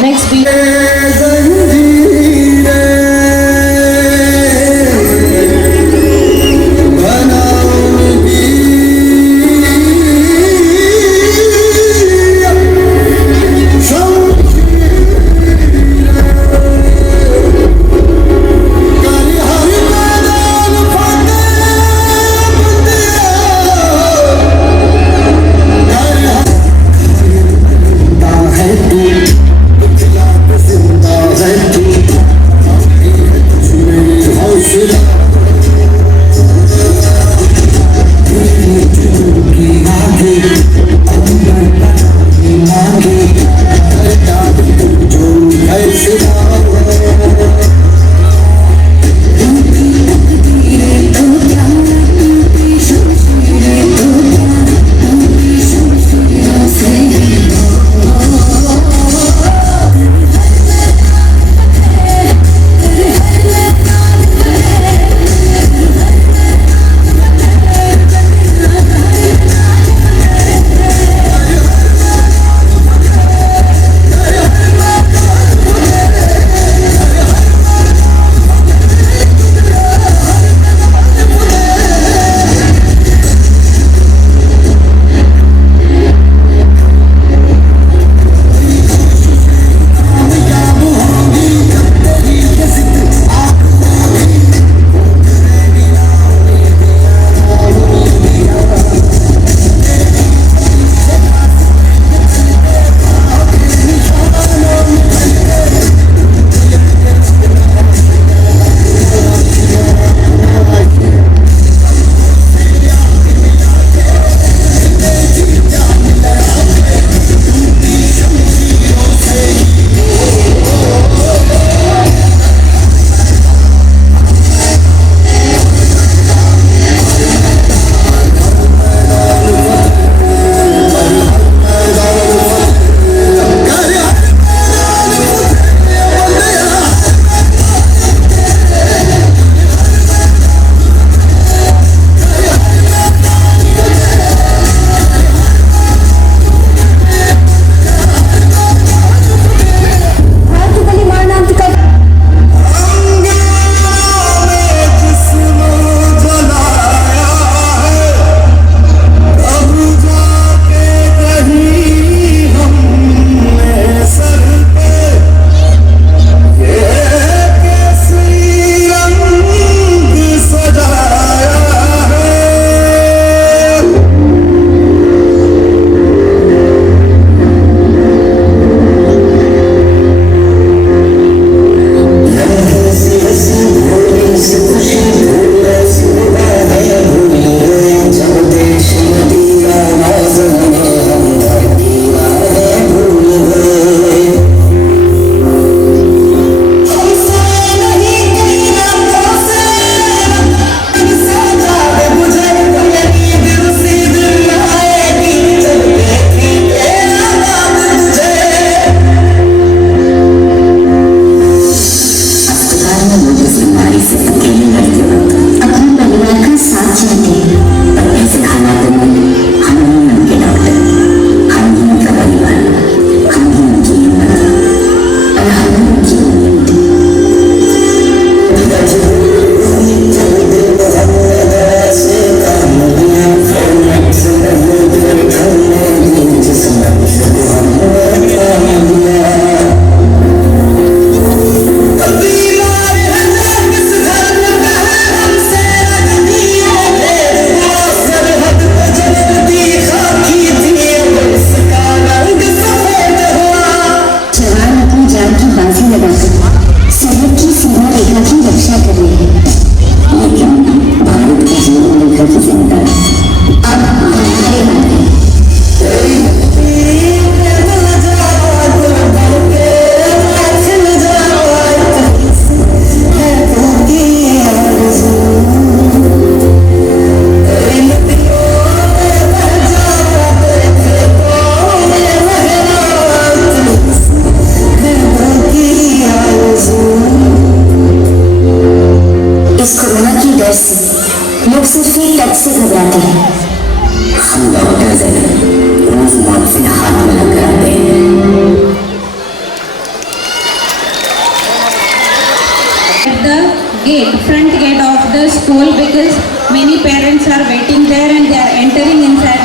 Next beat.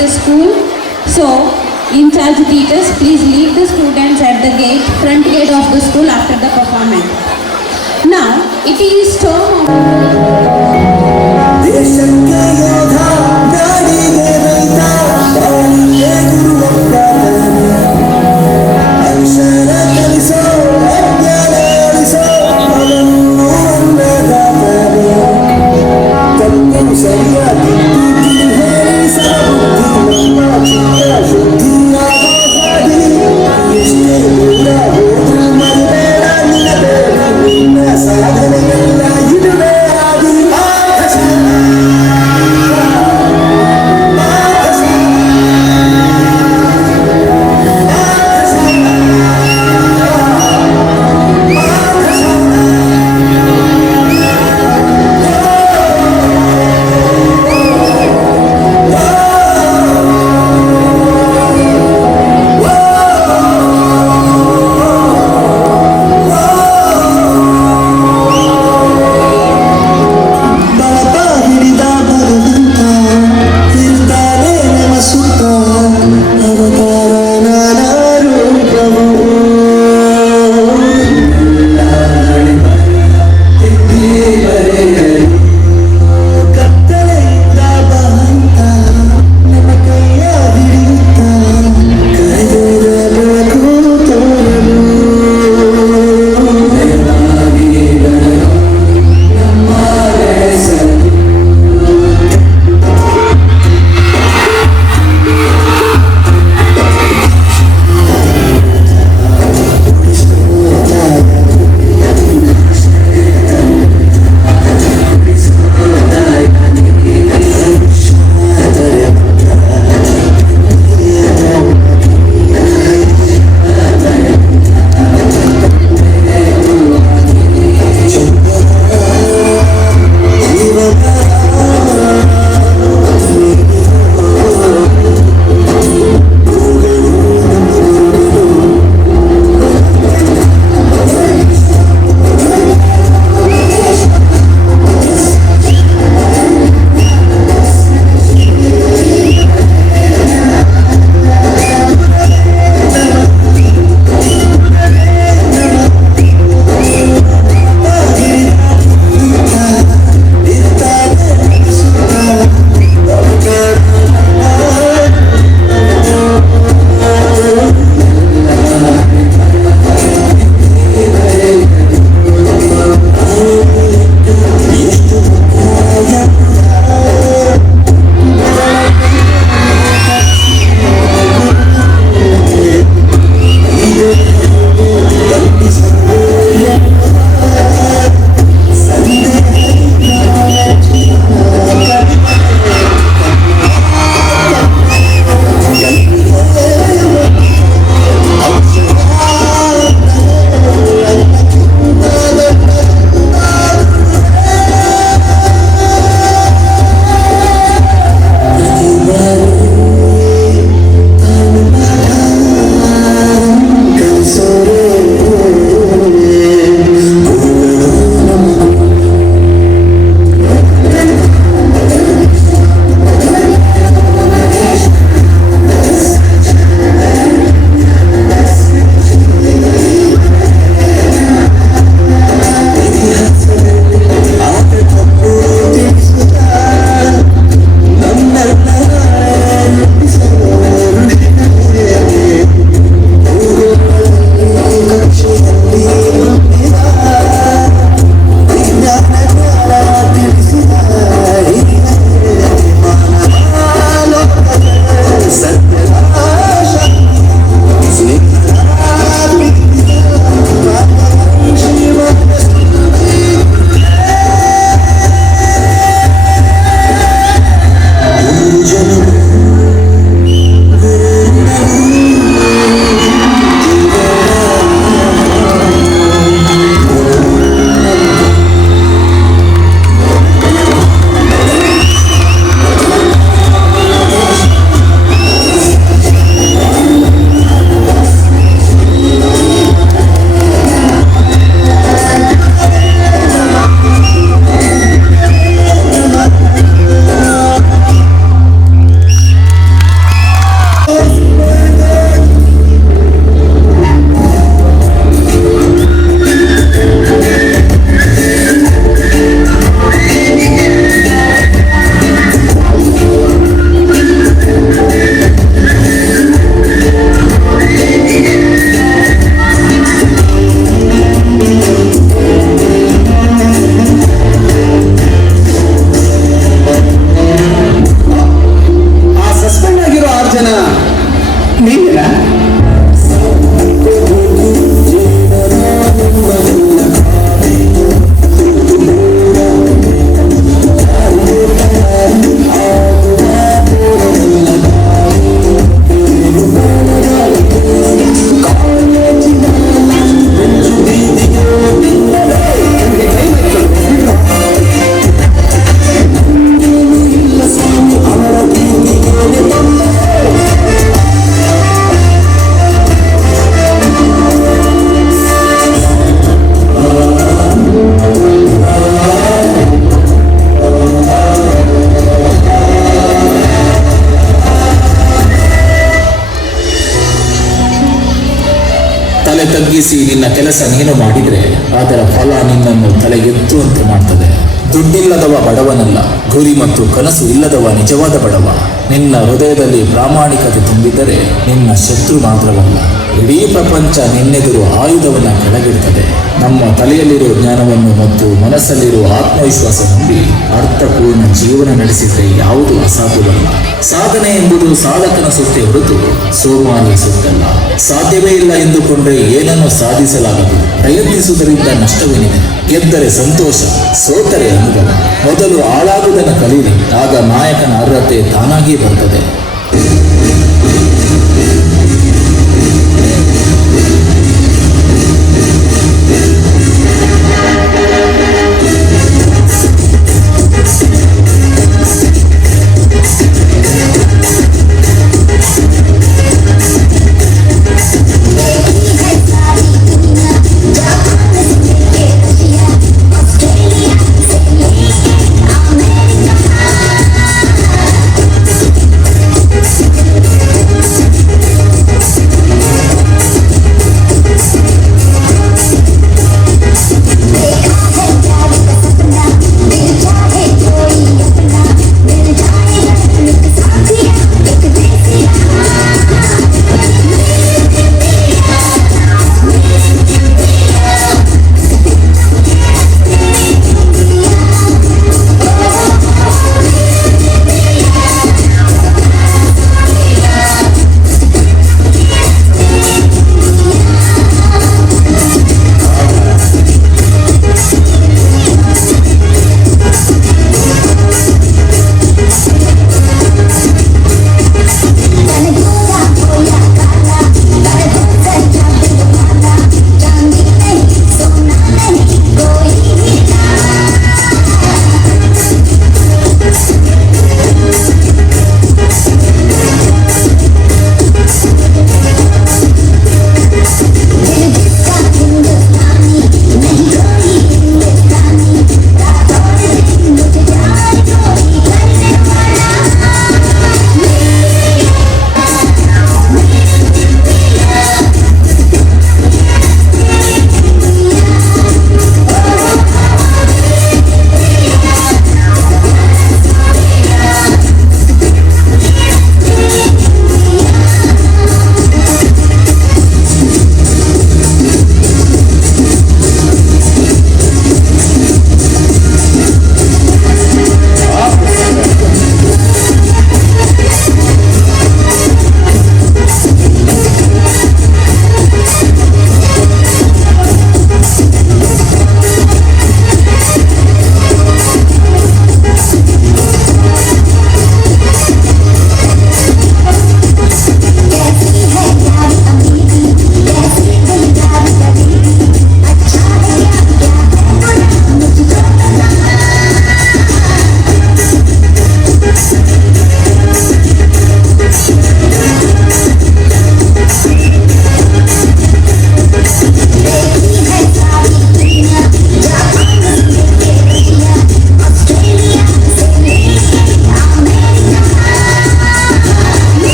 the school. So, in charge teachers, please leave the students at the gate, front gate of the school after the performance. Now, it is turn of ದೇಶಕ್ಕೆ ಯೋಧ ನಾಡಿಗೆ ರೈತ ಬಾಳಿಗೆ ಗುರುವಪ್ಪ ಅಕ್ಷರ ಕಲಿಸೋ ಅಜ್ಞಾನ ಅಳಿಸೋ ಅವನು ಅನ್ನದಾತನು ತಪ್ಪು ಸರಿಯಾಗಿ ಹೇಳಿ ಸರಬುದ್ಧಿ ನಮ್ಮ ಚಿತ್ತ ಶುದ್ಧಿಯಾಗ ಹಾಡಿ ಎಷ್ಟೇ ದೂರ ಹೋದ್ರು ಮರಿಬೇಡ ನಿಲ್ಲಬೇಡ ನಿನ್ನ ಸಾಧನೆಯೆಲ್ಲ ಇದುವೇ ಆಗಿ ತಲೆ ತಗ್ಗಿಸಿ ನಿನ್ನ ಕೆಲಸ ನೀನು ಮಾಡಿದರೆ ಅದರ ಫಲ ನಿನ್ನನ್ನು ತಲೆಗೆತ್ತುವಂತೆ ಮಾಡ್ತದೆ. ದುಡ್ಡಿಲ್ಲದವ ಬಡವನಲ್ಲ, ಗುರಿ ಮತ್ತು ಕನಸು ಇಲ್ಲದವ ನಿಜವಾದ ಬಡವ. ನಿನ್ನ ಹೃದಯದಲ್ಲಿ ಪ್ರಾಮಾಣಿಕತೆ ತುಂಬಿದರೆ ನಿನ್ನ ಶತ್ರು ಮಾತ್ರವಲ್ಲ, ಇಡೀ ಪ್ರಪಂಚ ನಿನ್ನೆದುರು ಆಯುಧವನ್ನು ಕೆಳಗಿಡ್ತದೆ. ನಮ್ಮ ತಲೆಯಲ್ಲಿರುವ ಜ್ಞಾನವನ್ನು ಮತ್ತು ಮನಸ್ಸಲ್ಲಿರುವ ಆತ್ಮವಿಶ್ವಾಸ ನಂಬಿ ಅರ್ಥಪೂರ್ಣ ಜೀವನ ನಡೆಸಿದರೆ ಯಾವುದು ಅಸಾಧ್ಯವಲ್ಲ. ಸಾಧನೆ ಎಂಬುದು ಸಾಧಕನ ಸುತ್ತೇ ಹೊರತು ಸೋಮಾರಿಯ ಸುತ್ತಲ್ಲ. ಸಾಧ್ಯವೇ ಇಲ್ಲ ಎಂದುಕೊಂಡ್ರೆ ಏನನ್ನು ಸಾಧಿಸಲಾಗದು. ಪ್ರಯತ್ನಿಸುವುದರಿಂದ ನಷ್ಟವೇನಿದೆ? ಗೆದ್ದರೆ ಸಂತೋಷ, ಸೋತರೆ ಅನುಭವ. ಮೊದಲು ಹಾಳಾಗುವುದನ್ನು ಕಲೀರಿ, ಆಗ ನಾಯಕನ ಅರ್ಹತೆ ತಾನಾಗಿ ಬರ್ತದೆ.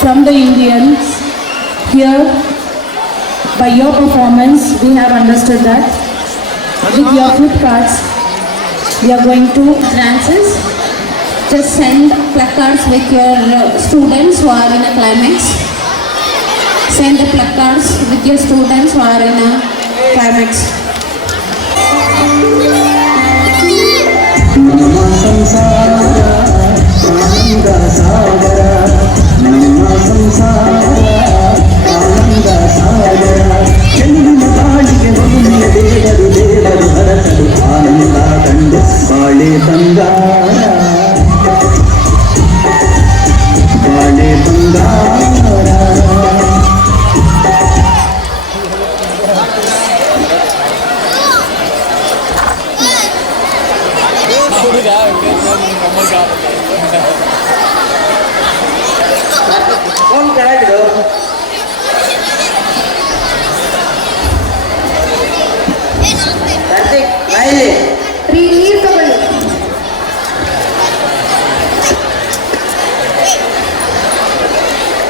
from the Indians. Here, by your performance, we have understood that with your flip cards, we are going to dances. Just send placards with your students who are in a climax. Send the placards with your students who are in a climax.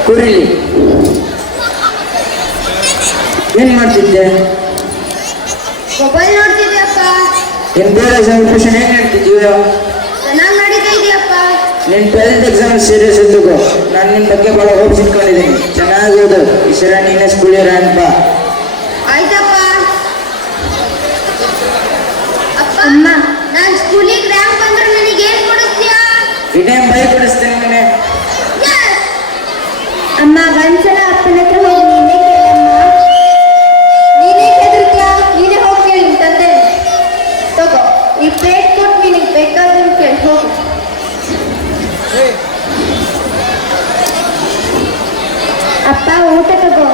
ಕೂರಿಲಿ. ಏನ್ ಮಾಡ್ತಿದ್ದೆ? Mobile ನೋಡ್ತಿದ್ಯಪ್ಪ. ನಿನ್ ಬೇರೆ examination ಏನ್ ಹೇಳ್ತಿದ್ಯೋ? ಚೆನ್ನಾಗಿ ನಡೀತಾ ಇದೆಯಪ್ಪ. ನಿನ್ 12th exam serious ಇದ್ದುಕೋ. ನಾನು ನಿನ್ ಬಗ್ಗೆ ಬಹಳ ಹೋಪ್ಸ್ ಇಟ್ಕೊಂಡಿದ್ದೀನಿ. ಚೆನ್ನಾಗಿ ಓದು. ಈ ಸಲ ನೀನೇ ಸ್ಕೂಲಿಗೆ ರ್ಯಾಂಕ್ ಬಾ. ಆಯ್ತಪ್ಪ. ಅಪ್ಪ, ಅಮ್ಮ. ನಾನು ಸ್ಕೂಲಿಗೆ ರ್ಯಾಂಕ್ ಬಂದ್ರೆ ನನಗೆ ಏನ್ ಕೊಡಿಸ್ತೀಯಾ? ಇನ್ನೇನ್ ಬೈ ಕೊಡಿಸ್ತೀನಿ ನೀನೆ. Yes! ಅಮ್ಮ ಒಂದ್ಸಲ ಅಪ್ಪನ ಹತ್ರ ಹೋಗಿ ನೀನೇ ಕೇಳಮ್ಮ. ನೀನೇ ಹೆದರ್ತೀಯಾ? ನೀನೇ ಹೋಗಿ ಕೇಳಿ ನಿನ್ ತಂದೆ. ತಗೋ, ಈ ಪ್ಲೇಟ್ ಕೊಟ್ಟು ನಿನಗೆ ಬೇಕಾದ್ರೂ ಕೇಳಿ ಹೋಗು. ಅಪ್ಪ ಊಟ ತಗೋ.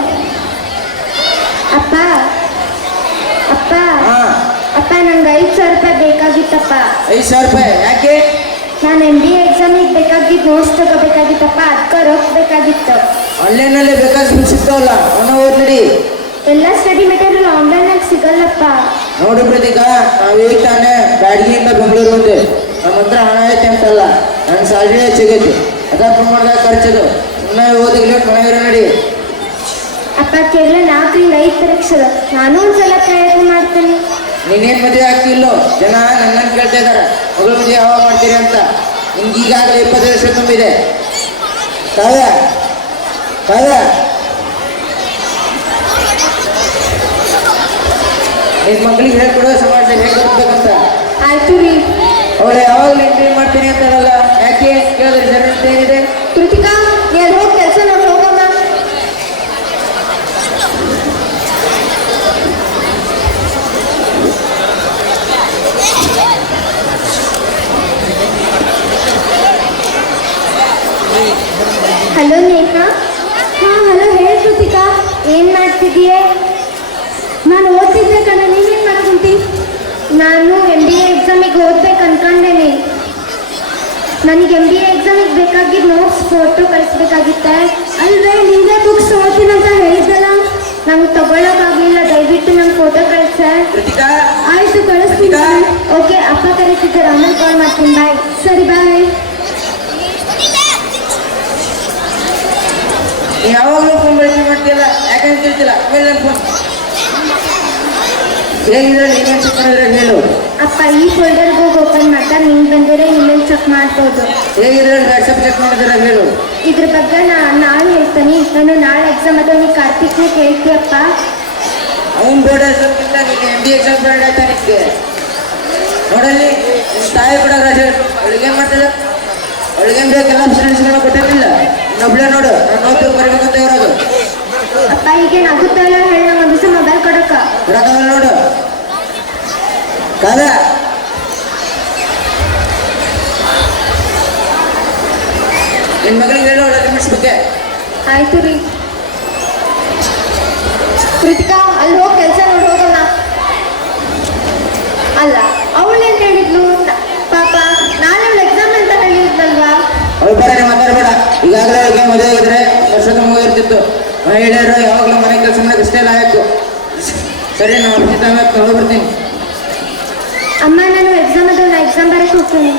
ಅಪ್ಪ ಅಪ್ಪ ಹಾ, ಅಪ್ಪ ನಂಗೆ 5,000 ರೂಪಾಯಿ ಬೇಕಾಗಿತ್ತಪ್ಪ. 5,000 ರೂಪಾಯಿ ಯಾಕೆ? ನಾನು MBA ಎಕ್ಸಾಮಿಗೆ ಬೇಕಾಗಿದ್ದು ನೋಟ್ಸ್ ತಗೋಬೇಕಾಗಿತ್ತಪ್ಪ. ಅದಕ್ಕೆ ರೊಕ್ಕ ಬೇಕಾಗಿತ್ತು. ಆನ್ಲೈನಲ್ಲೇ ಬೇಕಾದಷ್ಟು ಸಿಗ್ತಾವಲ್ಲ, ಅವನ್ನ ಓದ್ ನಡಿ. ಎಲ್ಲ ಸ್ಟಡಿ ಮೆಟೀರಿಯಲ್ ಆನ್ಲೈನಾಗ ಸಿಗಲ್ಲಪ್ಪ. ನೋಡು ಪ್ರತೀಕಾ, ನಾವು ಈಗ ತಾನೇ ಬ್ಯಾಡಗಿಯಿಂದ ಬೆಂಗಳೂರು ಬಂದೆ. ನಮ್ಮ ಹತ್ರ ಹಣ ಐತೆ ಅಂತಲ್ಲ, ನನ್ನ ಸ್ಯಾಲ್ರಿ ಹೆಚ್ಚಾಗೈತಿ. ಅದ ಪ್ರಮಾಣದಾಗ ಖರ್ಚದು. ಸುಮ್ಮನೆ ಓದಿಗೆ ಮನೆಗಿರೋ ನಡಿ. ಅಪ್ಪ ಕೇವಲ 4ರಿಂದ 5 ಪರೀಕ್ಷೆಗಳು. ನಾನು ಒಂದ್ಸಲ ಪ್ರಯತ್ನ ಮಾಡ್ತೀನಿ. ನೀನೇನ್ ಮದುವೆ ಆಗ್ತಿಲ್ಲೋ? ಜನ ನನ್ನನ್ನು ಕೇಳ್ತಾ ಇದಾರೆ, ಮಗಳು ಮದುವೆ ಯಾವಾಗ ಮಾಡ್ತೀರಿ ಅಂತ. ನಿಮ್ಗೆ ಈಗಾಗಲೇ 20 ವರ್ಷ ತುಂಬಿದೆ. ಕಾವ್ಯ, ಕಾವ್ಯ, ನಿನ್ ಮಕ್ಕಳಿಗೆ ಹೇಳ್ಕೊಡೋ ಸಮಾಜದಲ್ಲಿ ಹೇಗೆ ಹೋಗ್ಬೇಕಂತ. ಆಯ್ತು ರೀ. ಅವಳು ಯಾವಾಗಲೂ ಇಂಟರ್ವ್ಯೂ ಮಾಡ್ತೀನಿ ಅಂತಾರಲ್ಲ, ಯಾಕೆ ಕೇಳಿದ್ರೆ ಜನ ಏನಿದೆ? ಕೃತಿಕಾ, ನೀ ಅಲ್ಲಿ ಹೋಗಿ ಕೆಲಸ ನೋಡಿ ಹೋಗಮ್ಮ. ಹಲೋ ನೇಹಾ. ಹಾಂ ಹಲೋ, ಹೇಳಿ ಕೃತಿಕಾ. ಏನು ಮಾಡ್ತಿದ್ದೀಯೆ? ನಾನು ಓದ್ತಿದ್ದೆ ಕಣ. ನೀನೇನು ಮಾಡ್ಕೊಂತಿ? ನಾನು MBA ಎಕ್ಸಾಮಿಗೆ ಓದ್ಬೇಕು ಅನ್ಕೊಂಡೇನಿ. ನನಗೆ MBA ಎಕ್ಸಾಮಿಗೆ ಬೇಕಾಗಿದ್ದು ನೋಟ್ಸ್ ಫೋಟೋ ಕಳಿಸ್ಬೇಕಾಗಿತ್ತೆ. ಅಲ್ವೇ ನೀವೇ ಬುಕ್ಸ್ ಓದ್ತೀನಂತ ಹೇಳಿದ್ದಲ್ಲ, ನಂಗೆ ತಗೊಳ್ಳೋಕ್ಕಾಗಲಿಲ್ಲ. ದಯವಿಟ್ಟು ನಂಗೆ ಫೋಟೋ ಕಳಿಸ. ಪ್ರತೀಕಾ, ಆಯಿತು, ಕಳಿಸ್ತೀನಿ. ಓಕೆ, ಅಪ್ಪ ಕರೀತಿದ್ದಾರೆ, ಆಮೇಲೆ ಕಾಲ್ ಮಾಡ್ತೀನಿ. ಬಾಯ್. ಸರಿ, ಬಾಯ್. ನೀ ಯಾವಾಗಲೂ ಫೋನ್ ಬಳಕೆ ಮಾಡ್ತೀಯಲ್ಲ, ಯಾಕಂತ ಕೇಳ್ತಿಲ್ಲ. ಆಮೇಲೆ ನನ್ನ ಫೋನ್ ಹೇಗಿದ್ರೆ ನೀವೇನು ಚೆಕ್ ಮಾಡಿದ್ರೆ ಹೇಳು. ಅಪ್ಪ, ಈ ಫೋಲ್ಡರ್ಗೆ ಹೋಗಿ ಓಪನ್ ಮಾಡ್ತಾ ನಿಂಗೆ ಬಂದಿರೋ ಇಮೇಲ್ ಚೆಕ್ ಮಾಡ್ಬೋದು. ಹೇಗಿದ್ರೆ ವಾಟ್ಸಪ್ ಚೆಕ್ ಮಾಡಿದ್ರೆ ಹೇಳು. ಇದ್ರ ಬಗ್ಗೆ ನಾಳೆ ಹೇಳ್ತೀನಿ. ನಾನು ನಾಳೆ ಎಕ್ಸಾಮ್ ಅದ. ನೀ ಕಾರ್ತಿಕ್ನೇ ಕೇಳ್ತೀಯಪ್ಪ. ಅವನು ಬೋರ್ಡ್ ಹೆಸರಿಗಿಂತ ನೀನು MBA ಎಕ್ಸಾಮ್ ಬರೋಣ ಆಯ್ತಾ ನಿಮಗೆ? ನೋಡಲ್ಲಿ ನಿಮ್ಮ ತಾಯಿ ಕೂಡ ರಜೆ. ಅವಳಿಗೇನು ಮಾಡ್ತಿದ್ದ? ಅವಳಿಗೇನು ಬೇಕೆಲ್ಲ ಫ್ರೆಂಡ್ಸ್ಗಳನ್ನ ಕೊಟ್ಟಿರಲಿಲ್ಲ. ಇನ್ನೊಬ್ಳೆ ನೋಡು, ನಾನು ಓದ್ತು ಬರಬೇಕಂತ ಇರೋದು. ಅಪ್ಪ, ಈಗೇನು ಆಗುತ್ತಲ್ಲ ಹೇಳಿ, ನಂಗೆ ಒಂದು ದಿವಸ ಮೊಬೈಲ್ ಕೊಡಕ್ಕ. ಬರೋಕ್ಕಾಗಲ್ಲ ನೋಡು. ಕಾಲ ನಿನ್ನ ಮಗಳಿಗೆ ಹೇಳು ಅವಳ ಲಿಮಿಟ್ಸ್ ಬಗ್ಗೆ. ಆಯ್ತು ರೀ. ಕೃತಿಕಾ, ಅಲ್ಲಿ ಹೋಗಿ ಕೆಲಸ ನೋಡಿ ಹೋಗೋಣ. ಅಲ್ಲ, ಅವಳೇನು ಹೇಳಿದ್ಲು? ಪಾಪ ನಾಳೆ ಅವಳು ಎಕ್ಸಾಮ್ ಅಂತ ಹೇಳಿದ್ನಲ್ವಾ? ಅವಳು ಬರ ನೀವು ಮಾತಾಡಬೇಡ. ಈಗಾಗಲೇ ಅವಳಿಗೆ ಮದುವೆ ಆಗಿದ್ರೆ ವರ್ಷದ ಮುಗಿರ್ತಿತ್ತು. ಮಹಿಳೆಯರು ಯಾವಾಗಲೂ ಮನೆ ಕೆಲಸ ಮಾಡೋಕೆ ಇಷ್ಟೇ ಲಾಯಕು. ಸರಿ, ನಾನು ಹೊರಗೆ ಬರ್ತೀನಿ. ಅಮ್ಮ, ನಾನು ಎಕ್ಸಾಮ್ ಅದ. ನಾ ಎಕ್ಸಾಮ್ ಬರಕ್ಕೆ ಹೋಗ್ತೀನಿ.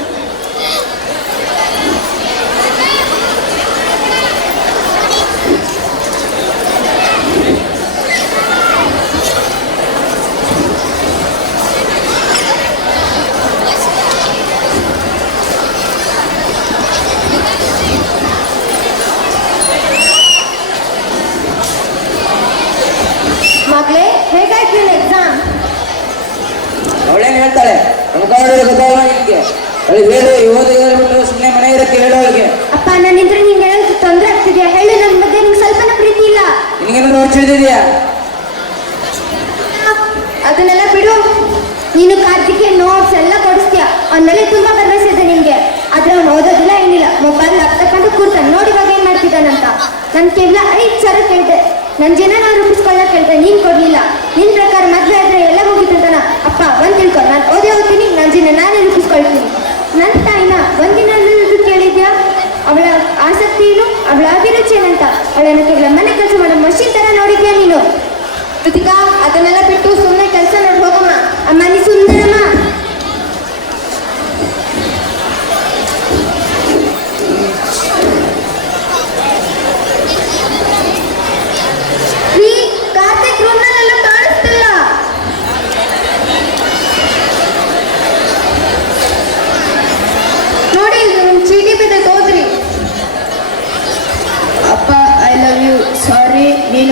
ಮಗಳೇ, ಹೇಗಾಯ್ತು ನಿನ್ನ ಎಕ್ಸಾಮ್? ಅವಳೇನು ಹೇಳ್ತಾಳೆ? ನಮ್ಮ ಕಾರಣ ಗೊತ್ತಾಗಲ್ಲ ನಿನಗೆ. ಅವಳಿಗೆ ಹೇಳು, ಓದಿ ಹೇಳ್ಬಿಟ್ಟು ಸುಮ್ಮನೆ ಮನೆ ಇರಕ್ಕೆ ಹೇಳು ಅವಳಿಗೆ. ಅಪ್ಪ, ನನ್ನಿಂದ ನಿಂಗೆ ಹೇಳೋದು ತೊಂದರೆ ಆಗ್ತಿದೆಯಾ? ಹೇಳು, ನನ್ನ ಬಗ್ಗೆ ನಿಂಗೆ ಸ್ವಲ್ಪನ ಪ್ರೀತಿ ಇಲ್ಲ. ನಿನಗೇನಾದ್ರು ಹೊಚ್ಚಿಳಿದಿದೆಯಾ? ಅದನ್ನೆಲ್ಲ ಬಿಡು. ನೀನು ಕಾರ್ತಿಕ್ಗೆ ನೋಟ್ಸ್ ಎಲ್ಲ ಕೊಡಿಸ್ತೀಯ. ಅವನ ಮೇಲೆ ತುಂಬ ಭರವಸೆ ಇದೆ ನಿನಗೆ. ಆದರೆ ಅವ್ನು ಓದೋದಿಲ್ಲ, ಏನಿಲ್ಲ. ಮೊಬೈಲ್ ತಕೊಂಡು ಕೂರ್ತಾನೆ. ನೋಡಿ ಇವಾಗ ಏನು ಮಾಡ್ತಿದ್ದಾನಂತ. ನಾನು ಕೇವಲ 5,000 ಕೇಳಿದೆ. ನನ್ನ ಜನ ನಾನು ರೂಪಿಸ್ಕೊಳ್ಳೋಕೆ ಕೇಳಿದೆ, ನೀನು ಕೊಡಲಿಲ್ಲ. ನಿನ್ನ ಪ್ರಕಾರ ಮದುವೆ ಆದರೆ ಎಲ್ಲ ಮುಗಿತಂತಾನ. ಅಪ್ಪ, ಒಂದು ತಿಳ್ಕೊ, ನಾನು ಓದೇ ಹೋಗ್ತೀನಿ. ನನ್ನ ಜನ ನಾನೇ ರೂಪಿಸ್ಕೊಳ್ತೀನಿ. ನನ್ನ ತಾಯಿನ ಒಂದಿನ ಕೇಳಿದ್ಯಾ? ಅವಳ ಆಸಕ್ತಿ ಏನು, ಅವಳ ಅಭಿರುಚಿ ಏನಂತ? ಅವಳನ್ನು ಕೇವಲ ಮನೆ ಕೆಲಸ ಮಾಡೋ ಮಷೀನ್ ಥರ ನೋಡಿದ್ಯಾ ನೀನು? ಕೃತಿಕಾ, ಅದನ್ನೆಲ್ಲ ಬಿಟ್ಟು ಸುಮ್ಮನೆ ಕೆಲಸ ನೋಡಿ ಹೋಗಮ್ಮ. ಅಮ್ಮ, ನೀ ಸುಂದರಮ್ಮ.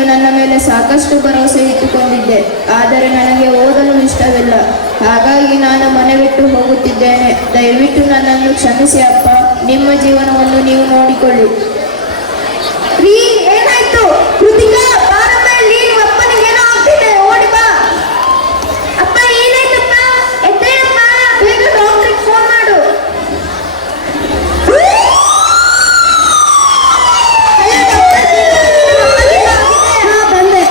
ನನ್ನ ಮೇಲೆ ಸಾಕಷ್ಟು ಭರವಸೆ ಇಟ್ಟುಕೊಂಡಿದ್ದೆ. ಆದರೆ ನನಗೆ ಓದಲು ಇಷ್ಟವಿಲ್ಲ. ಹಾಗಾಗಿ ನಾನು ಮನೆ ಬಿಟ್ಟು ಹೋಗುತ್ತಿದ್ದೇನೆ. ದಯವಿಟ್ಟು ನನ್ನನ್ನು ಕ್ಷಮಿಸಿ ಅಪ್ಪ. ನಿಮ್ಮ ಜೀವನವನ್ನು ನೀವು ನೋಡಿಕೊಳ್ಳಿ. ರೀ, ಏನಾಯ್ತು? ಕೃತಿಕಾ, ಬಾರಮ್ಮ ಇಲ್ಲಿ. ನಿಮ್ಮ ಅಪ್ಪನಿಗೆ ಏನೋ ಆಗ್ತಿದೆ, ಓಡಿ ಬಾ. ಅಪ್ಪ, ಏನಾಯ್ತಪ್ಪ? ಎದ್ದೇಳಪ್ಪ, ಬೇಗ ಡಾಕ್ಟ್ರಿಗೆ ಫೋನ್ ಮಾಡು. ಬಂದೆ.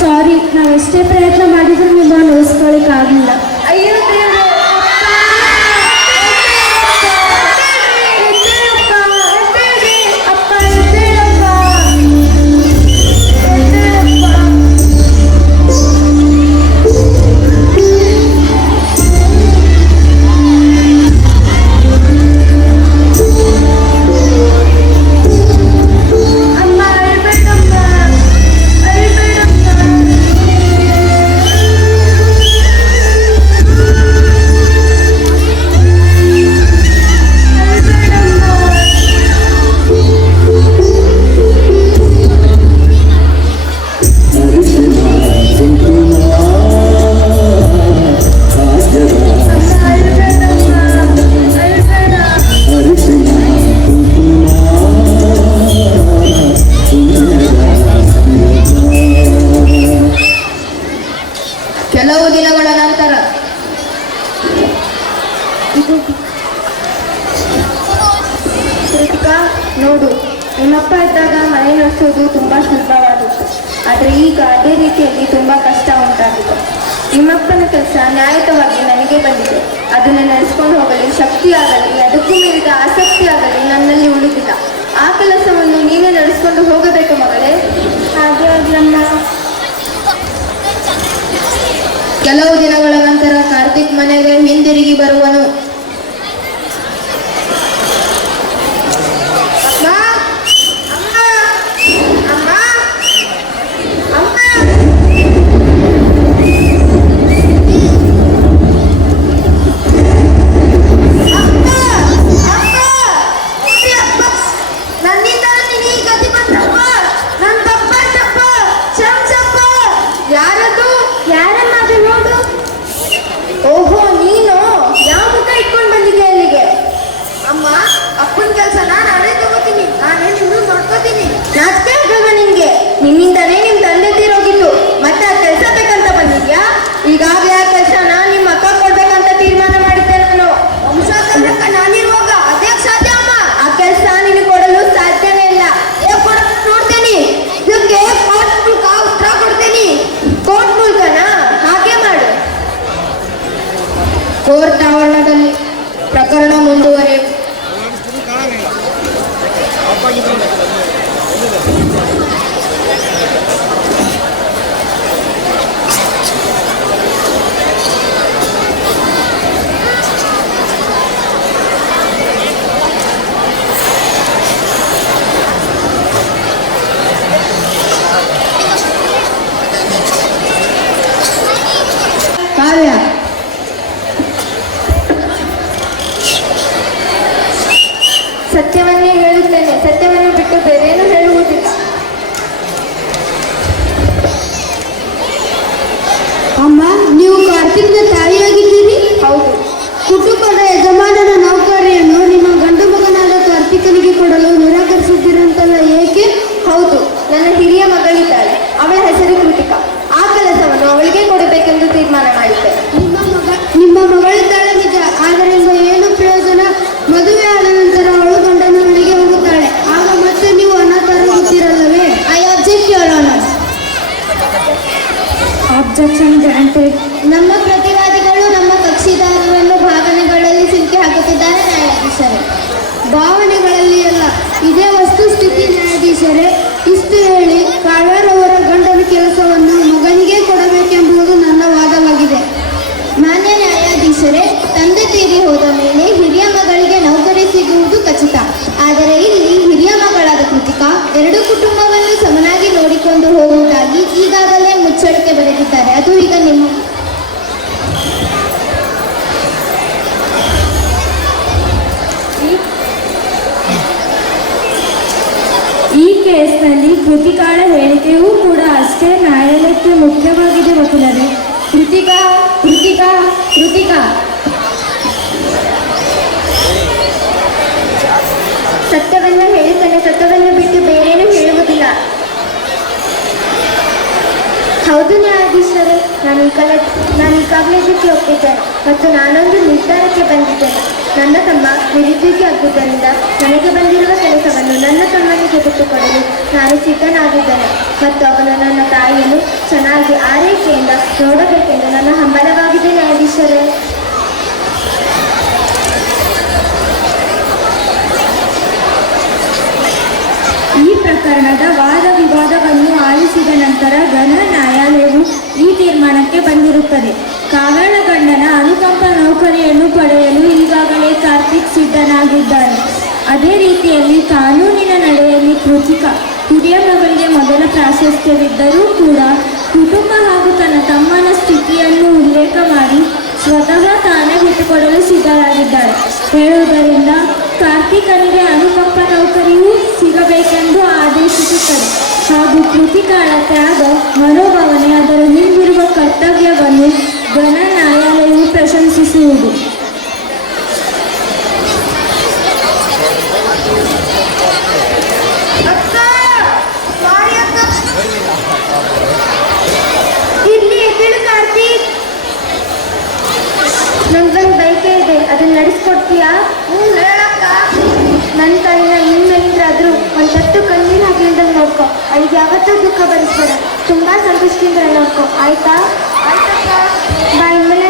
ಸಾರಿ, ನಾವು ಎಷ್ಟೇ ಪ್ರಯತ್ನ ಮಾಡಿದ್ರು ನಿಮ್ಮನ್ನು ಉಳಿಸ್ಕೊಳ್ಳಿಕ್ಕಾಗಲಿಲ್ಲ. ಅಯ್ಯೋ ದೇವ್ರೇ, ಅಪ್ಪ, ಎದ್ದೇಳಪ್ಪ. ಅಮ್ಮ, ಅಳ್ಬೇಡಮ್ಮ, ಅಳ್ಬೇಡಮ್ಮ. ಕೆಲವು ದಿನಗಳ ನಂತರ ಕೃತಿಕಾ, ನೋಡು, ನಿಮ್ಮಪ್ಪ ಇದ್ದಾಗ ಮನೆ ನಡೆಸೋದು ತುಂಬ ಸುಲಭವಾದದ್ದು. ಆದರೆ ಈಗ ಅದೇ ರೀತಿಯಲ್ಲಿ ತುಂಬ ಕಷ್ಟ ಉಂಟಾಗಿದೆ. ನಿಮ್ಮಪ್ಪನ ಕೆಲಸ ನ್ಯಾಯಯುತವಾಗಿ ನನಗೆ ಬಂದಿದೆ. ಅದನ್ನು ನಡೆಸ್ಕೊಂಡು ಹೋಗಲಿ ಶಕ್ತಿ ಆಗಲಿ, ಅದಕ್ಕೂ ಮೀರಿದ ಆಸಕ್ತಿ ಆಗಲಿ ನನ್ನಲ್ಲಿ ಉಳಿದಿಲ್ಲ. ಆ ಕೆಲಸವನ್ನು ನೀವೇ ನಡೆಸ್ಕೊಂಡು ಹೋಗಬೇಕು ಮಗಳೇ. ಹಾಗೆ ಆಗ್ಲಮ್ಮ. ಕೆಲವು ದಿನಗಳ ನಂತರ ಕಾರ್ತಿಕ್ ಮನೆಗೆ ಹಿಂದಿರುಗಿ ಬರುವನು. ಅಮ್ಮ, ಅಮ್ಮ, ಅಮ್ಮ, ಅಮ್ಮ. ನನ್ನಿಂದ ನಿನಗೆ ಈ ಗತಿ ಬಂತಪ್ಪ. ನನ್ನ ತಪ್ಪಾಯ್ತಪ್ಪ, ಕ್ಷಮಿಸಪ್ಪ. ಯಾರದು? ಯಾರಮ್ಮ ಅದು ನೋಡು. ಓಹೋ, ನೀನು ಯಾವ ಮುಖ ಇಟ್ಕೊಂಡು ಬಂದಿದ್ದೆ ಅಲ್ಲಿಗೆ? ಅಮ್ಮ, ಅಪ್ಪನ ಕೆಲಸನ ನಾನೇ ತಗೋತೀನಿ, ನಾನೇ ನಿಮ್ಮನ್ನು ನೋಡ್ಕೋತೀನಿ. ನಾಚಿಕೆ ಆಗಲ್ವ ನಿನ್ಗೆ? ನಿನ್ನಿಂದನೇ ನಿಮ್ ತಂದೆ ತೀರೋಗಿತ್ತು, ಮತ್ತೆ ಆ ಕೆಲಸ ಬೇಕಂತ ಬಂದಿದ್ಯಾ? ಈಗಾಗಲೇ ಆ ಕೆಲಸನ ನಿಮ್ಮ ಅಕ್ಕ ಕೊಡ್ಬೇಕಂತ ತೀರ್ಮಾನ ಮಾಡಿದ್ದೆ ನಾನು. ವಂಶಾಕರ್ಷಕ ನಾನಿರುವಾಗ ಅದ್ಯಾಕೆ ಸಾಧ್ಯ ಅಮ್ಮ? ಆ ಕೆಲಸ ನಿನಗೆ ಕೊಡಲು ಸಾಧ್ಯವೇ ಇಲ್ಲ. ನೋಡ್ತೇನೆ, ಇದಕ್ಕೆ ಕೋರ್ಟ್ ಮೂಲಕ ಉತ್ತರ ಕೊಡ್ತೇನೆ. ಕೋರ್ಟ್ ಮೂಲಕನಾ? ಹಾಗೆ ಮಾಡು. ಕೋರ್ಟ್ ಆವರಣದಲ್ಲಿ ಪ್ರಕರಣ ಮುಂದುವರೆಯುವುದು. ಕಾವ್ಯ, ಸತ್ಯವನ್ನೇ ಹೇಳುತ್ತೇನೆ. ಸತ್ಯವನ್ನು ಬಿಟ್ಟು ಬೇರೇನು ಹೇಳುವುದಿಲ್ಲ. ಅಮ್ಮ, ನೀವು ಕಾರ್ತಿಕ್ನ ತಾಯಿಯಾಗಿದ್ದೀರಿ? ಹೌದು. ಕುಟುಂಬದ ಯಜಮಾನನ ನೌಕರಿಯನ್ನು ನಿಮ್ಮ ಗಂಡು ಮಗನಾದ ಕಾರ್ತಿಕನಿಗೆ ಕೊಡಲು ನಿರಾಕರಿಸುತ್ತಿರುವಂತಲ್ಲ, ಏಕೆ? ಹೌದು, ನನ್ನ ಹಿರಿಯ ಮಗಳಿದ್ದಾಳೆ. ಅವಳ ಹೆಸರು ಕೃತಿಕಾ. ಆ ಕೆಲಸವನ್ನು ಅವಳಿಗೆ ಕೊಡಬೇಕೆಂದು ತೀರ್ಮಾನ ಮಾಡಿದ್ದೆ. ನಿಮ್ಮ ಮಗಳಿದ್ದಾಳೆ ನಿಜ, ಆದ್ದರಿಂದ ಏನು ಪ್ರಯೋಜನ? ಮದುವೆ ಆದ ನಂತರ ಅವಳು ಗಂಡನ ಮನೆಗೆ ಹೋಗುತ್ತಾಳೆ. ಆಗ ಮತ್ತೆ ನೀವು ಅನಾಥರಾಗುತ್ತೀರಲ್ಲವೇ? I object your honour. Objection granted. ನಮ್ಮ ಪ್ರತಿವಾದಿಗಳು ನಮ್ಮ ಕಕ್ಷಿದಾರರನ್ನು ಭಾವನೆಗಳಲ್ಲಿ ಸಿಲುಕಿ ಹಾಕುತ್ತಿದ್ದಾರೆ ನ್ಯಾಯಾಧೀಶರೇ. ಭಾವನೆಗಳಲ್ಲಿ ಅಲ್ಲ, ಇದೇ ವಸ್ತುಸ್ಥಿತಿ ನ್ಯಾಯಾಧೀಶರೇ. ಇಷ್ಟು ಹೇಳಿ ಕಾವ್ಯರವರ ಗಂಡನ ಕೆಲಸವನ್ನು ಮಗನಿಗೆ ಕೊಡಬೇಕೆಂಬುದು ನನ್ನ ವಾದವಾಗಿದೆ. ಮಾನ್ಯ ನ್ಯಾಯಾಧೀಶರೇ, ತಂದೆ ತೀರಿ ಹೋದ ಮೇಲೆ ಹಿರಿಯ ಮಗಳಿಗೆ ನೌಕರಿ ಸಿಗುವುದು ಖಚಿತ. ಮಕ್ಕಳನ್ನು ಸಮನಾಗಿ ನೋಡಿಕೊಂಡು ಹೋಗುವುದಾಗಿ ಈಗಾಗಲೇ ಮುಚ್ಚಳಿಕೆ ಬರೆದಿದ್ದಾರೆ. ಅದು ಈಗ ನಿಮ್ಮ ಈ ಕೇಸ್ನಲ್ಲಿ ಕೃತಿಕಾಳ ಹೇಳಿಕೆಯೂ ಕೂಡ ಅಷ್ಟೇ ನ್ಯಾಯಾಲಯಕ್ಕೆ ಮುಖ್ಯವಾಗಿದೆ ವಕೀಲರೇ. ಕೃತಿಕಾ ಕೃತಿಕಾ ಕೃತಿಕಾ ಸತ್ಯವನ್ನು ಹೇಳುತ್ತಾನೆ, ಸತ್ಯವನ್ನು ಬಿಟ್ಟು ಬೇರೇನೂ ಹೇಳುವುದಿಲ್ಲ. ಹೌದು ನ್ಯಾಯಾಧೀಶರೇ, ನಾನು ಈಗಾಗಲೇ ಇದಕ್ಕೆ ಒಪ್ಪಿದ್ದೇನೆ ಮತ್ತು ನಾನೊಂದು ನಿರ್ಧಾರಕ್ಕೆ ಬಂದಿದ್ದೇನೆ. ನನ್ನ ತಮ್ಮ ನಿರುದ್ಯೋಗಿ ಆಗುವುದರಿಂದ ನನಗೆ ಬಂದಿರುವ ಕೆಲಸವನ್ನು ನನ್ನ ತಮ್ಮನಿಗೆ ಬಿಟ್ಟುಕೊಡಲು ನಾನು ಸಿದ್ಧನಾಗಿದ್ದೇನೆ ಮತ್ತು ಅವನು ನನ್ನ ತಾಯಿಯನ್ನು ಚೆನ್ನಾಗಿ ಆರೈಕೆಯಿಂದ ನೋಡಬೇಕೆಂದು ನನ್ನ ಹಂಬಲವಾಗಿದೆ ನ್ಯಾಯಾಧೀಶರೇ. ಈ ಪ್ರಕರಣದ ವಾದ ವಿವಾದವನ್ನು ಆಲಿಸಿದ ನಂತರ ಘನ ನ್ಯಾಯಾಲಯವು ಈ ತೀರ್ಮಾನಕ್ಕೆ ಬಂದಿರುತ್ತದೆ. ಕಾವಲ ಗಂಡನ ಅನುಕಂಪ ನೌಕರಿಯನ್ನು ಪಡೆಯಲು ಈಗಾಗಲೇ ಕಾರ್ತಿಕ್ ಸಿದ್ಧನಾಗಿದ್ದಾರೆ. ಅದೇ ರೀತಿಯಲ್ಲಿ ಕಾನೂನಿನ ನಡೆಯಲ್ಲಿ ಕೃತಿಕಾ ಹಿರಿಯ ಮಗಳಿಗೆ ಮೊದಲ ಪ್ರಾಶಸ್ತ್ಯವಿದ್ದರೂ ಕೂಡ ಕುಟುಂಬ ಹಾಗೂ ತನ್ನ ತಮ್ಮನ ಸ್ಥಿತಿಯನ್ನು ಉಲ್ಲೇಖ ಮಾಡಿ ಸ್ವತಃ ತಾನೇ ಬಿಟ್ಟುಕೊಡಲು ಸಿದ್ಧರಾಗಿದ್ದಾರೆ. ಹೇಳುವುದರಿಂದ ಕಾರ್ತಿಕನಿಗೆ ಅನುಕಂಪ ನೌಕರಿಯೂ ಸಿಗಬೇಕೆಂದು ಆದೇಶಿಸುತ್ತದೆ ಹಾಗೂ ಕೃತಿಕಾಳ ತ್ಯಾಗ ಮನೋಭಾವನೆ ಅದರ ಹಿಂದಿರುವ ಕರ್ತವ್ಯವನ್ನು ಘನ ನ್ಯಾಯಾಲಯವು ಪ್ರಶಂಸಿಸುವುದು. ಇಲ್ಲಿ ಎದ್ದೇಳು ಕಾರ್ತಿಕ್, ನಂಗೊಂದು ಬೈಕೆ ಇದೆ, ಅದನ್ನ ನಡೆಸ್ಕೊಡ್ತೀಯಾ? ಹೇಳಕ್ಕ. ನನ್ನ ತಾಯಿನ ಇನ್ಮೇಲಿಂದಾದ್ರೂ ಒಂದು ತಟ್ಟು ಕಣ್ಣೀರು ಹಾಕ್ಲಿಂದಂಗೆ ನೋಡ್ಕೊ. ಅವಳಿಗೆ ಯಾವತ್ತೂ ದುಃಖ ಬರಿಸ್ಬೇಡ, ತುಂಬಾ ಸಂತೋಷದಿಂದ ನೋಡ್ಕೊ, ಆಯ್ತಾ? ಆಯ್ತಕ್ಕ. ಬಾ ಇನ್ಮೇಲೆ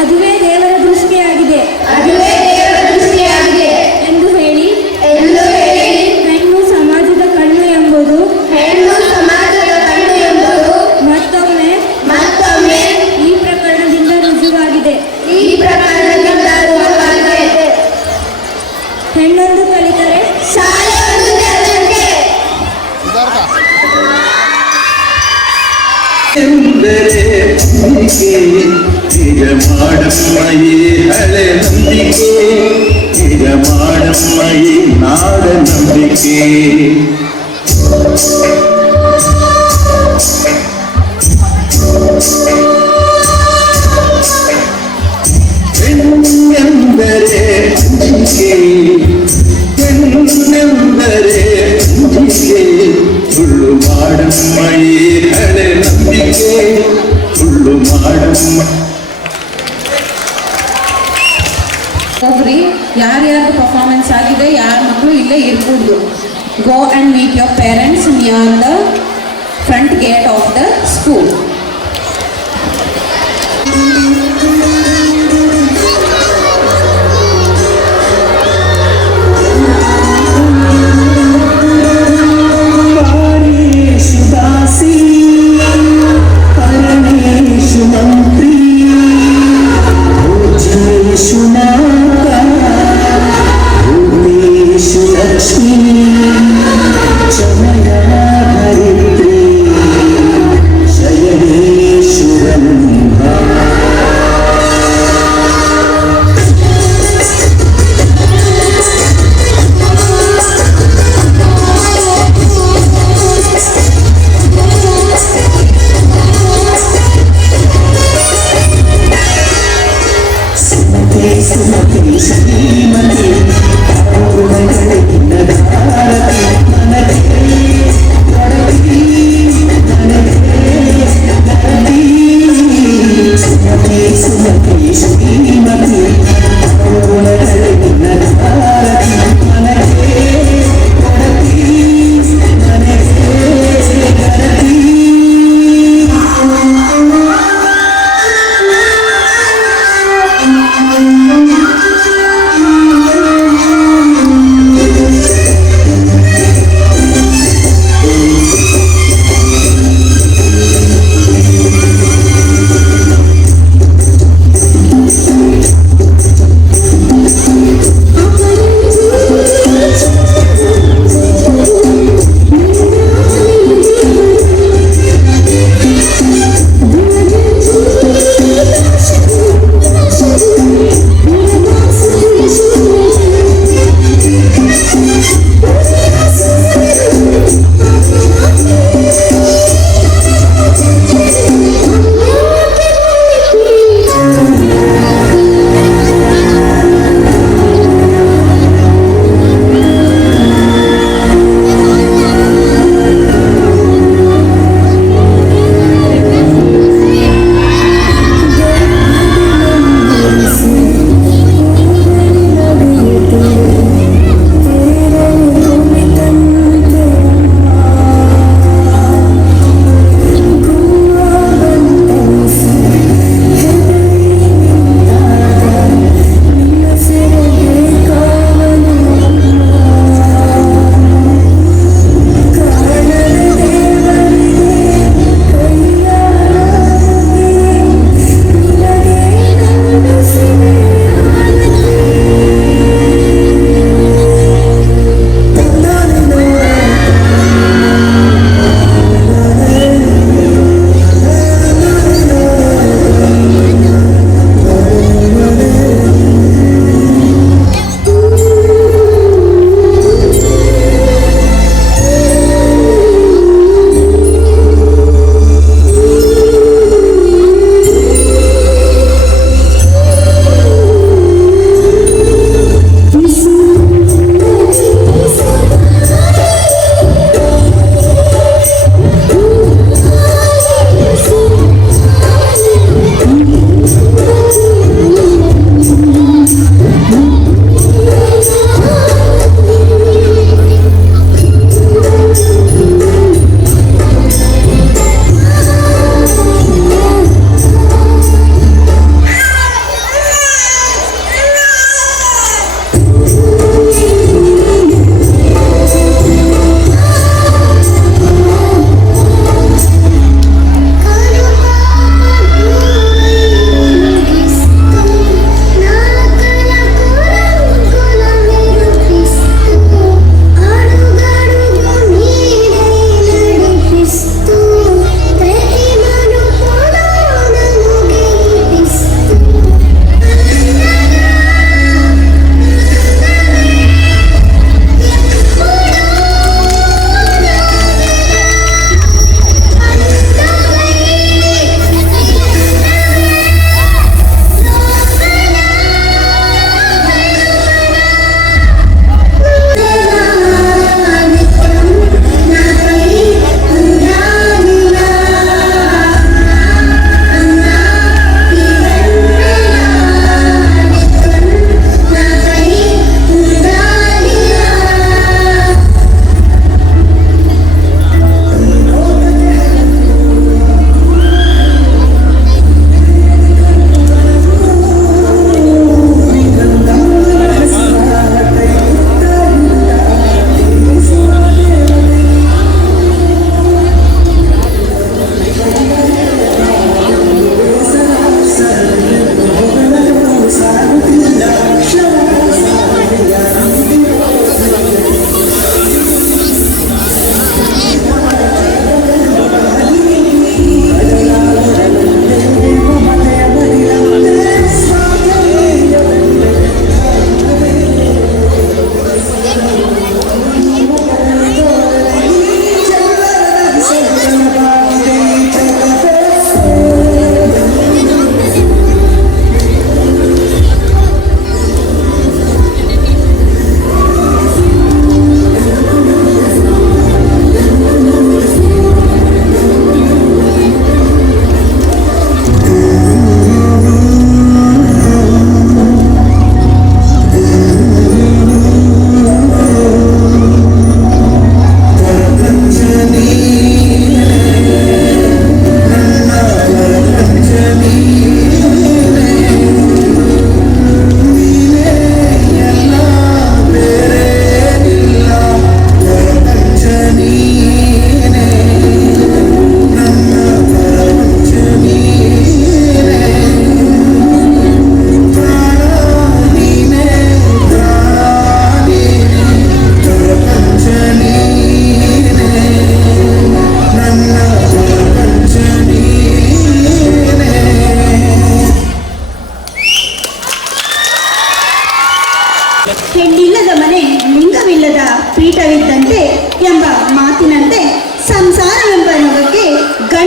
ಅದುವೇ ದೇವರ ದೃಷ್ಟಿಯಾಗಿದೆ ಎಂದು ಹೇಳಿ ಹೆಣ್ಣು ಸಮಾಜದ ಕಣ್ಣು ಎಂಬುದು ಮತ್ತೊಮ್ಮೆ ಈ ಪ್ರಕರಣದಿಂದ ರುಜುವಾಗಿದೆ. ಹೆಣ್ಣೊಂದು ಕಲಿತರೆ ಎಂದರೆ ನಂಬಿಕೆ ಈಗ ಮಾಡಮ್ಮ ಈ ಹಳೆ ನಂಬಿಕೆ, ಈಗ ಮಾಡಮ್ಮ ಈ ನಾಡ ನಂಬಿಕೆ. ಹೆಣ್ಣೆಂದರೆ ಅಂಜಿಕೆ, ಹೆಣ್ಣೆಂದರೆ ಅಂಜಿಕೆ, ಸುಳ್ಳು ಮಾಡಮ್ಮ ಈ ಹಳೆ ನಂಬಿಕೆ, ಸುಳ್ಳು ಮಾಡಮ್ಮ. ಒಬ್ರಿ ಯಾರ್ಯಾರ್ದು ಪರ್ಫಾರ್ಮೆನ್ಸ್ ಆಗಿದೆ, ಯಾರ ಮಕ್ಕಳು ಇಲ್ಲೇ ಇರ್ಬೋದು. Go and meet your parents near the front gate of the school. ಚಮಯ ಹರಿತ್ರಿ ಶಯನಿ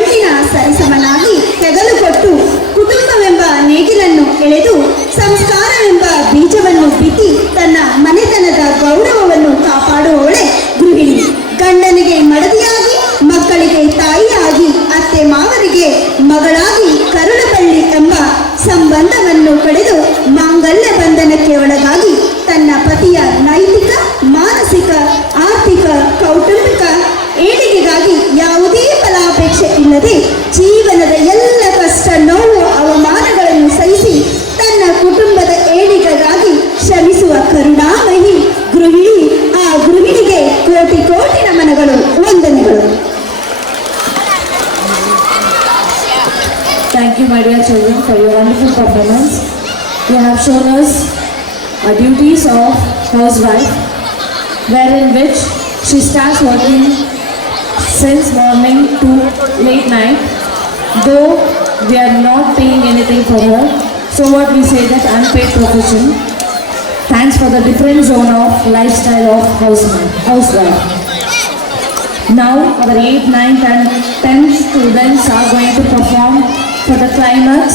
ಗಂಟಿನ ಸರಿಸಮನಾಗಿ ಹೆಗಲು ಕೊಟ್ಟು ಕುಟುಂಬವೆಂಬ ನೇಗಿಲನ್ನು ಎಳೆದು ಸಂಸ್ಕಾರವೆಂಬ ಬೀಜವನ್ನು ಬಿತ್ತಿ ತನ್ನ ಮನೆತನದ ಗೌರವವನ್ನು ಕಾಪಾಡುವವಳೆ ಗೃಹಿಣಿ. ಗಂಡನಿಗೆ ಮಡದಿಯಾಗಿ, ಮಕ್ಕಳಿಗೆ ತಾಯಿಯಾಗಿ, ಅತ್ತೆ ಮಾವರಿಗೆ ಮಗಳಾಗಿ ಕರುಳಬಳ್ಳಿ ಎಂಬ ಸಂಬಂಧವನ್ನು ಕಳೆದು ಮಾಂಗಲ್ಯ ಬಂಧನಕ್ಕೆ ಒಳಗಾಗಿ ತನ್ನ ಪತಿಯ ನೈತಿಕ, ಮಾನಸಿಕ, ಆರ್ಥಿಕ, ಕೌಟುಂಬಿಕ ಏಳಿಗೆಗಾಗಿ ಯಾವುದೇ ಫಲಾಪೇಕ್ಷೆ ಇಲ್ಲದೆ ಜೀವನದ ಎಲ್ಲ ಕಷ್ಟ, ನೋವು, ಅವಮಾನಗಳನ್ನು ಸಹಿಸಿ ತನ್ನ ಕುಟುಂಬದ ಏಳಿಗೆಗಾಗಿ ಶ್ರಮಿಸುವ ಕರುಣಾಮಯಿ ಗೃಹಿಣಿ. ಆ ಗೃಹಿಣಿಗೆ ಕೋಟಿ ಕೋಟಿ ನಮನಗಳು, ವಂದನೆಗಳು. Thank you, my dear children, for your wonderful performance. You have shown us duties of housewife, wherein which she starts working since morning to late night, though we are not paying anything for her. So what we say that unpaid profession. Thanks for the different zone of lifestyle of housewife. Now our 8th, 9th and 10th students are going to perform for the climax.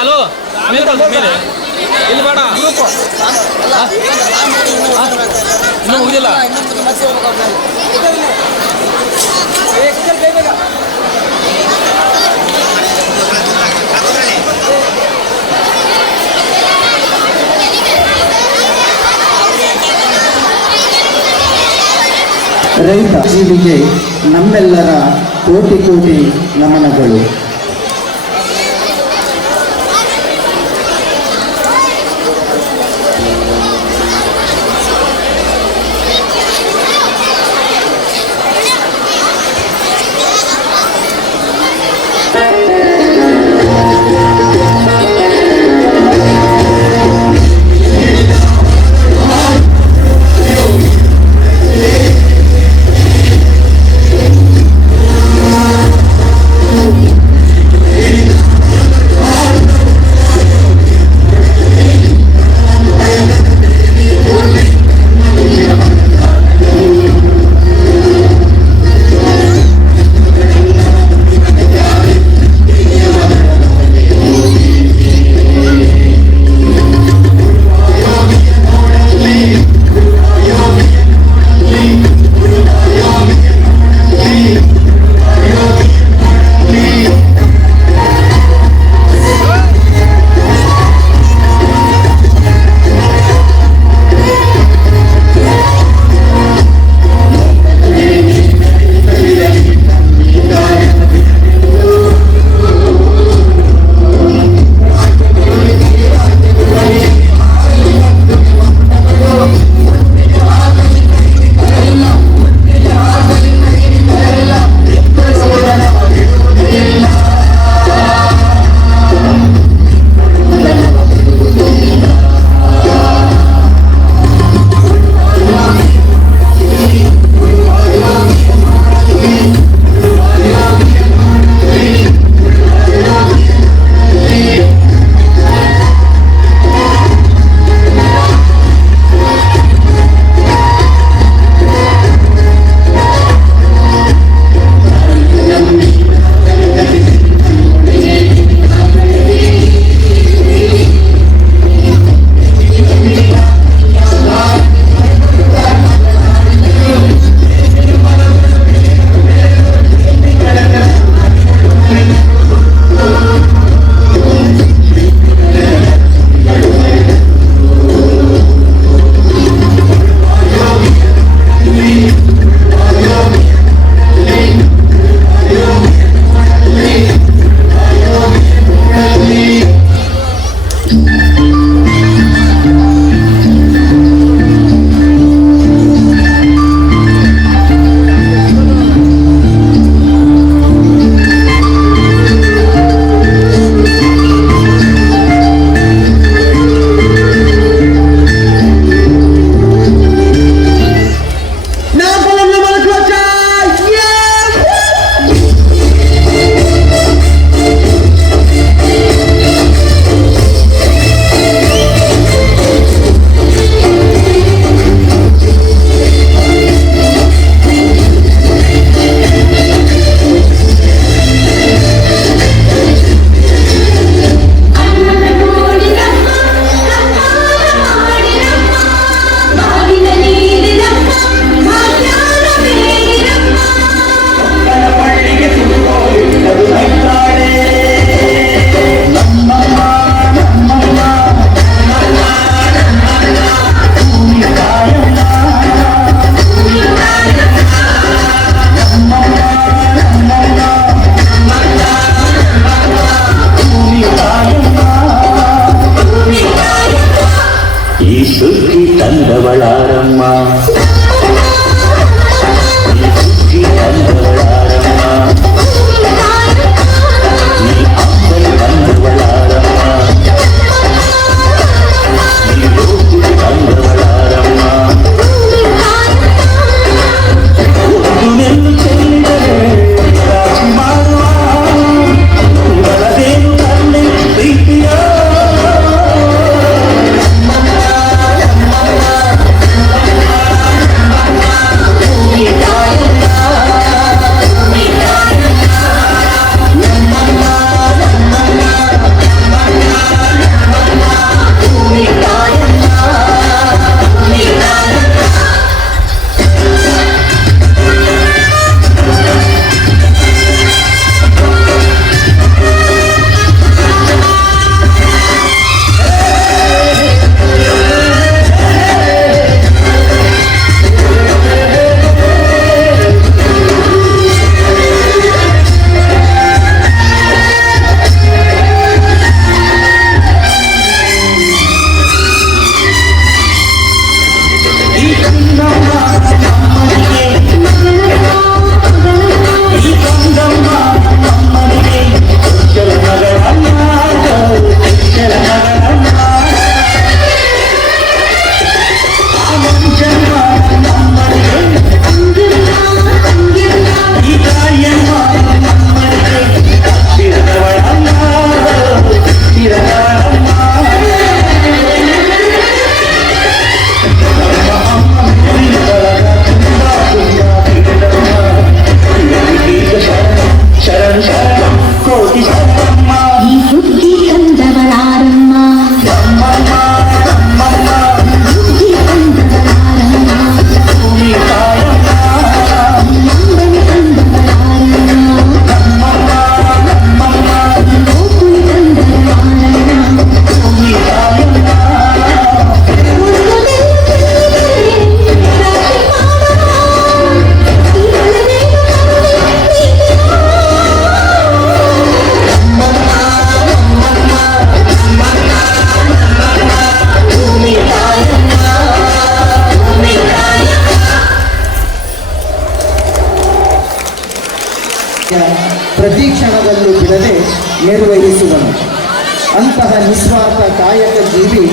Hello ಮೇಲೆ ಇಲ್ಲಿ ಬೇಡ ಇನ್ನೂ ಮುಗಿದಿಲ್ಲ. ರೈತ ಜೀವಿಗೆ ನಮ್ಮೆಲ್ಲರ ಕೋಟಿ ಕೋಟಿ ನಮನಗಳು. ಪ್ರತಿ ಕ್ಷಣದಲ್ಲೂ ಬಿಡದೆ ನಿರ್ವಹಿಸುವನು. ಅಂತಹ ನಿಸ್ವಾರ್ಥ ಕಾಯಕ ಜೀವಿ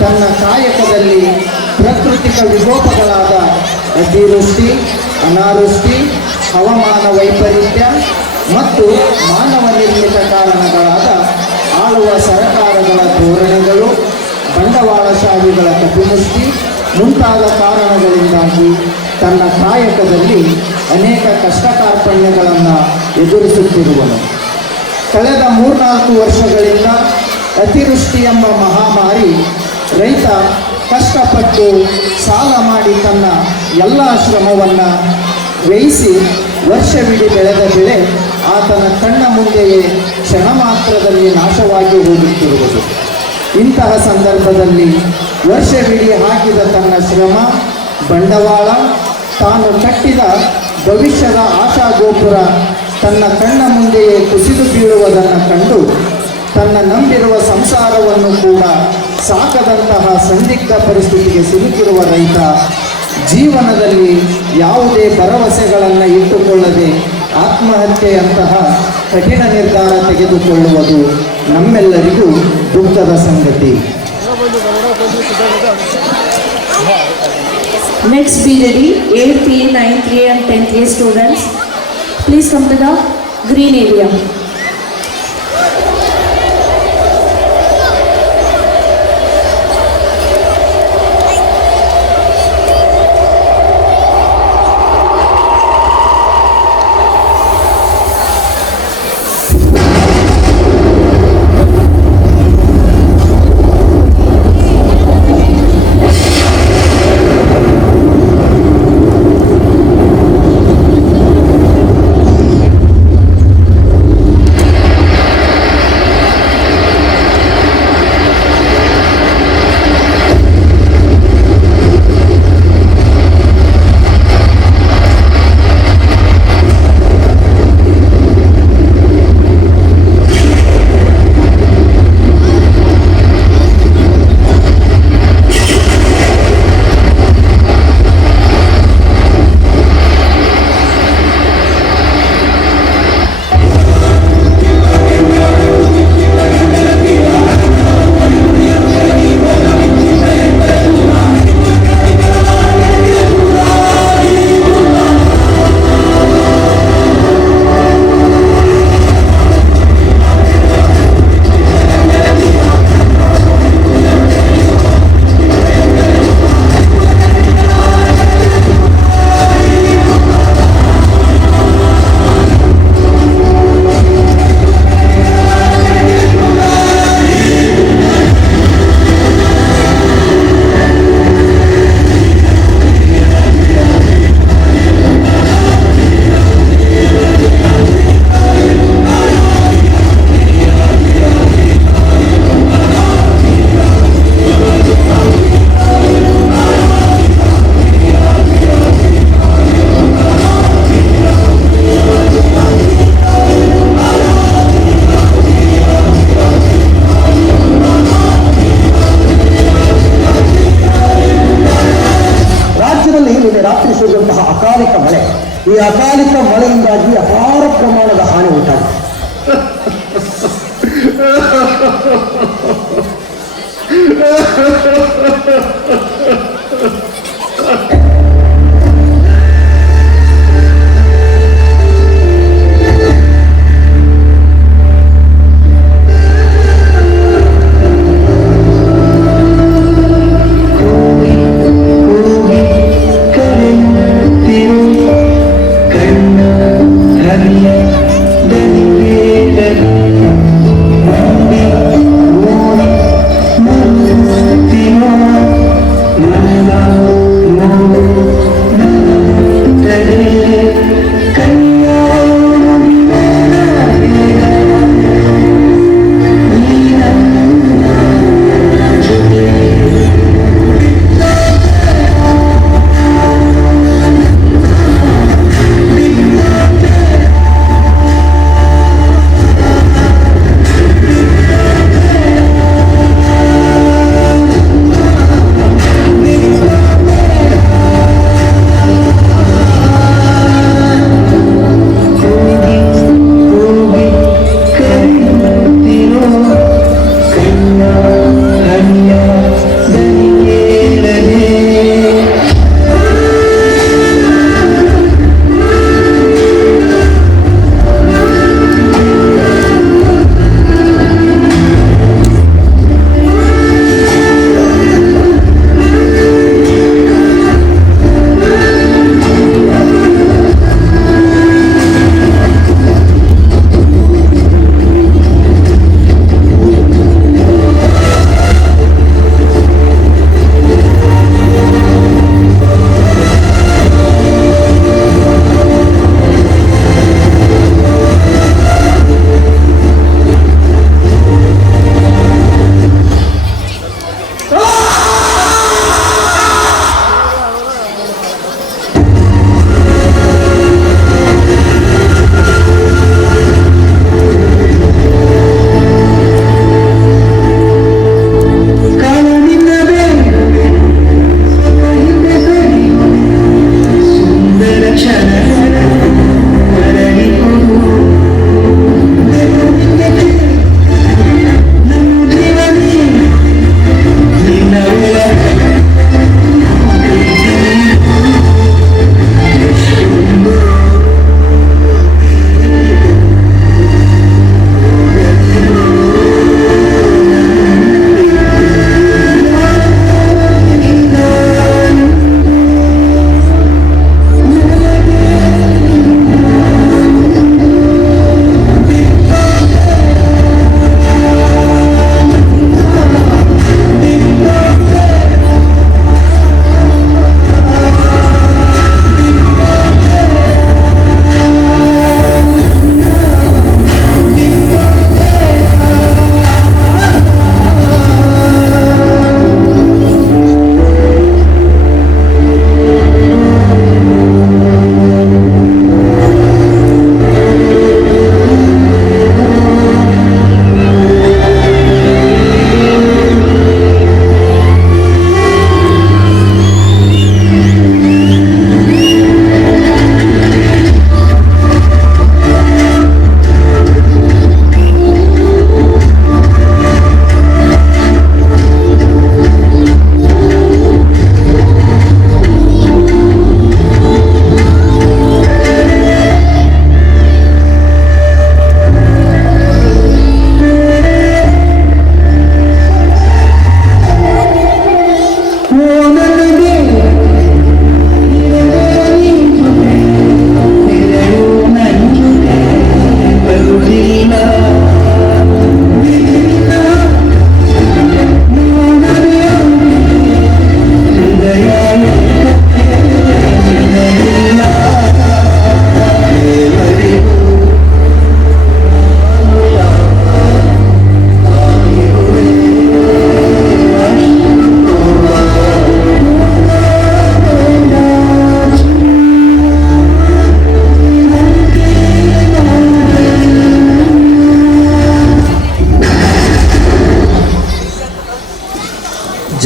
ತನ್ನ ಕಾಯಕದಲ್ಲಿ ಪ್ರಾಕೃತಿಕ ವಿಕೋಪಗಳಾದ ಅತಿವೃಷ್ಟಿ, ಅನಾವೃಷ್ಟಿ, ಹವಾಮಾನ ವೈಪರೀತ್ಯ ಮತ್ತು ಮಾನವ ನಿರ್ಮಿತ ಕಾರಣಗಳಾದ ಆಳುವ ಸರಕಾರಗಳ ಧೋರಣೆಗಳು, ಬಂಡವಾಳಶಾಹಿಗಳ ಕಪಿಮುಷ್ಟಿ ಮುಂತಾದ ಕಾರಣಗಳಿಂದಾಗಿ ತನ್ನ ಕಾಯಕದಲ್ಲಿ ಅನೇಕ ಕಷ್ಟ ಕಾರ್ಪಣ್ಯಗಳನ್ನು ಎದುರಿಸುತ್ತಿರುವನು. ಕಳೆದ 3-4 ವರ್ಷಗಳಿಂದ ಅತಿವೃಷ್ಟಿ ಎಂಬ ಮಹಾಮಾರಿ ರೈತ ಕಷ್ಟಪಟ್ಟು ಸಾಲ ಮಾಡಿ ತನ್ನ ಎಲ್ಲ ಶ್ರಮವನ್ನು ವ್ಯಯಿಸಿ ವರ್ಷವಿಡೀ ಬೆಳೆದ ಬೆಳೆ ಆತನ ಕಣ್ಣ ಮುಂದೆಯೇ ಕ್ಷಣ ಮಾತ್ರದಲ್ಲಿ ನಾಶವಾಗಿ ಹೋಗುತ್ತಿರುವುದು. ಇಂತಹ ಸಂದರ್ಭದಲ್ಲಿ ವರ್ಷವಿಡೀ ಹಾಕಿದ ತನ್ನ ಶ್ರಮ, ಬಂಡವಾಳ, ತಾನು ಕಟ್ಟಿದ ಭವಿಷ್ಯದ ಆಶಾ ಗೋಪುರ ತನ್ನ ಕಣ್ಣ ಮುಂದೆಯೇ ಕುಸಿದು ಬೀಳುವುದನ್ನು ಕಂಡು ತನ್ನ ನಂಬಿರುವ ಸಂಸಾರವನ್ನು ಕೂಡ ಸಾಕದಂತಹ ಸಂದಿಗ್ಧ ಪರಿಸ್ಥಿತಿಗೆ ಸಿಲುಕಿರುವ ರೈತ ಜೀವನದಲ್ಲಿ ಯಾವುದೇ ಭರವಸೆಗಳನ್ನು ಇಟ್ಟುಕೊಳ್ಳದೆ ಆತ್ಮಹತ್ಯೆಯಂತಹ ಕಠಿಣ ನಿರ್ಧಾರ ತೆಗೆದುಕೊಳ್ಳುವುದು ನಮ್ಮೆಲ್ಲರಿಗೂ ದುಃಖದ ಸಂಗತಿ. Next be ready, 8th A, 9th A and 10th A students. Please come to the green area. ಈ ಅಕಾಲಿಕ ಮಳೆಯಿಂದಾಗಿ ಅಪಾರ ಪ್ರಮಾಣದ ಹಾನಿ ಉಂಟಾಗಿದೆ. La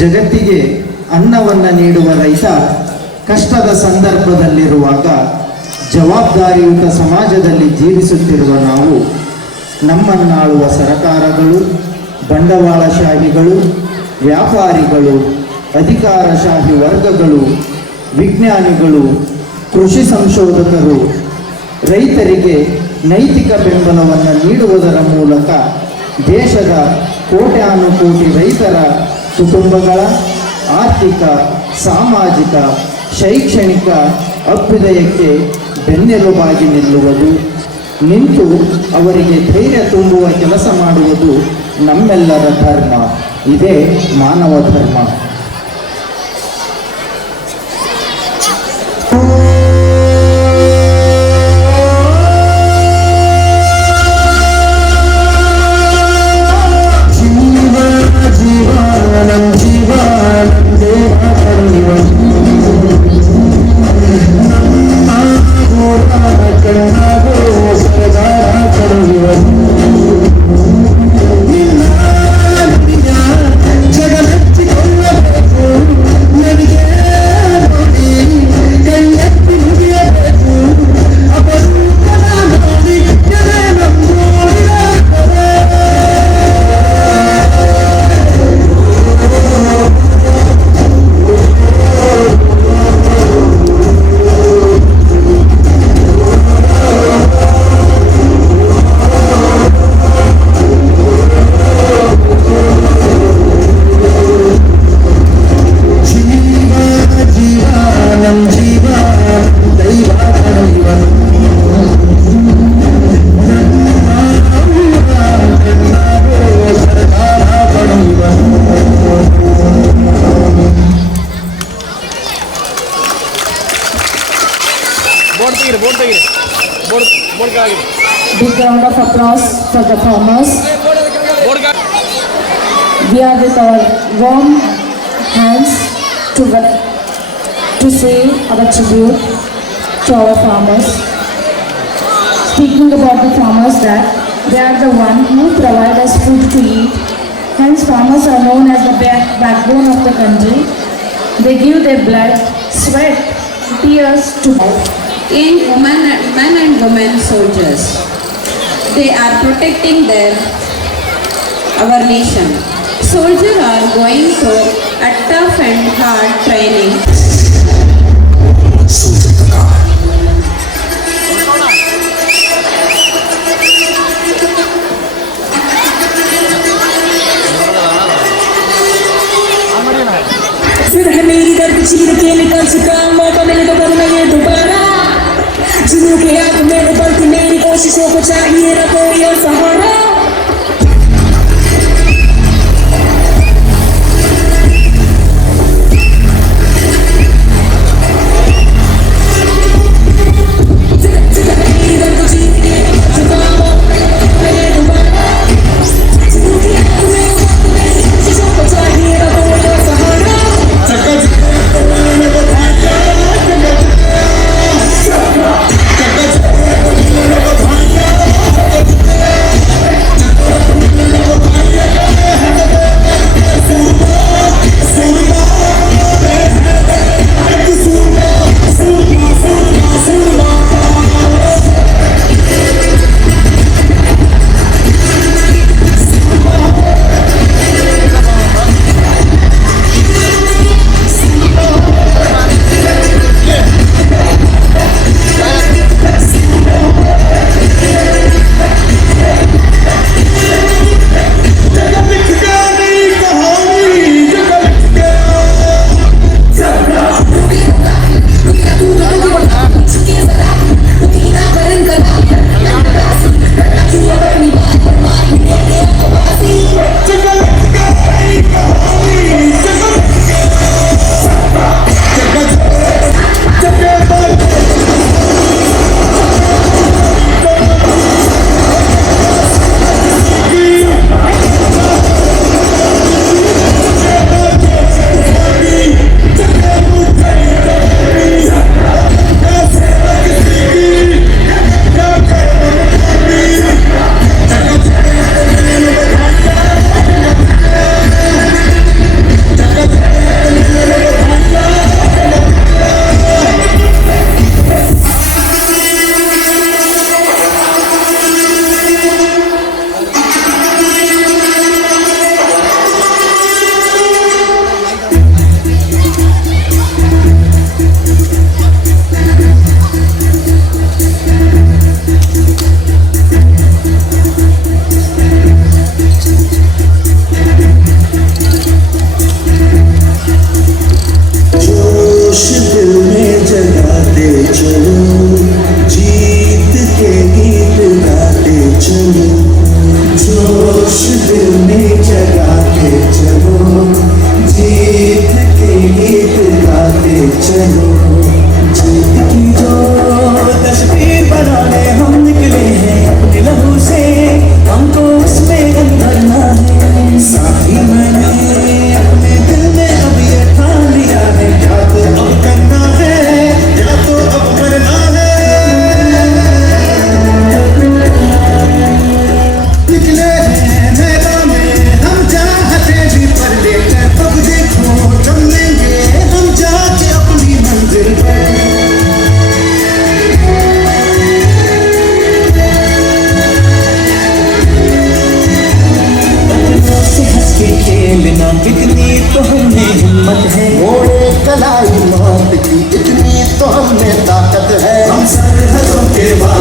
ಜಗತ್ತಿಗೆ ಅನ್ನವನ್ನು ನೀಡುವ ರೈತ ಕಷ್ಟದ ಸಂದರ್ಭದಲ್ಲಿರುವಾಗ ಜವಾಬ್ದಾರಿಯುತ ಸಮಾಜದಲ್ಲಿ ಜೀವಿಸುತ್ತಿರುವ ನಾವು ನಮ್ಮನ್ನಾಳುವ ಸರಕಾರಗಳು, ಬಂಡವಾಳಶಾಹಿಗಳು, ವ್ಯಾಪಾರಿಗಳು, ಅಧಿಕಾರಶಾಹಿ ವರ್ಗಗಳು, ವಿಜ್ಞಾನಿಗಳು, ಕೃಷಿ ಸಂಶೋಧಕರು ರೈತರಿಗೆ ನೈತಿಕ ಬೆಂಬಲವನ್ನು ನೀಡುವುದರ ಮೂಲಕ ದೇಶದ ಕೋಟ್ಯಾನುಕೋಟಿ ರೈತರ ಕುಟುಂಬಗಳ ಆರ್ಥಿಕ, ಸಾಮಾಜಿಕ, ಶೈಕ್ಷಣಿಕ ಅಭ್ಯುದಯಕ್ಕೆ ಬೆನ್ನೆಲುಬಾಗಿ ನಿಲ್ಲುವುದು, ನಿಂತು ಅವರಿಗೆ ಧೈರ್ಯ ತುಂಬುವ ಕೆಲಸ ಮಾಡುವುದು ನಮ್ಮೆಲ್ಲರ ಧರ್ಮ. ಇದೇ ಮಾನವ ಧರ್ಮ. Big round of applause for the farmers. We are with our warm hands to say our tribute to our farmers. Speaking about the farmers, that they are the one who provide us food to eat. Hence, farmers are known as the backbone of the country. They give their blood, sweat, tears to in men and women soldiers. They are protecting our nation. Soldiers are going through a tough and hard training. फिर है मेरी दर्द चीर के निकल चुका, मौका मिले तो करूँगा ये दोबारा। जुनून के आग में उबलती मेरी कोशिशों को चाहिए ना कोई और सहारा।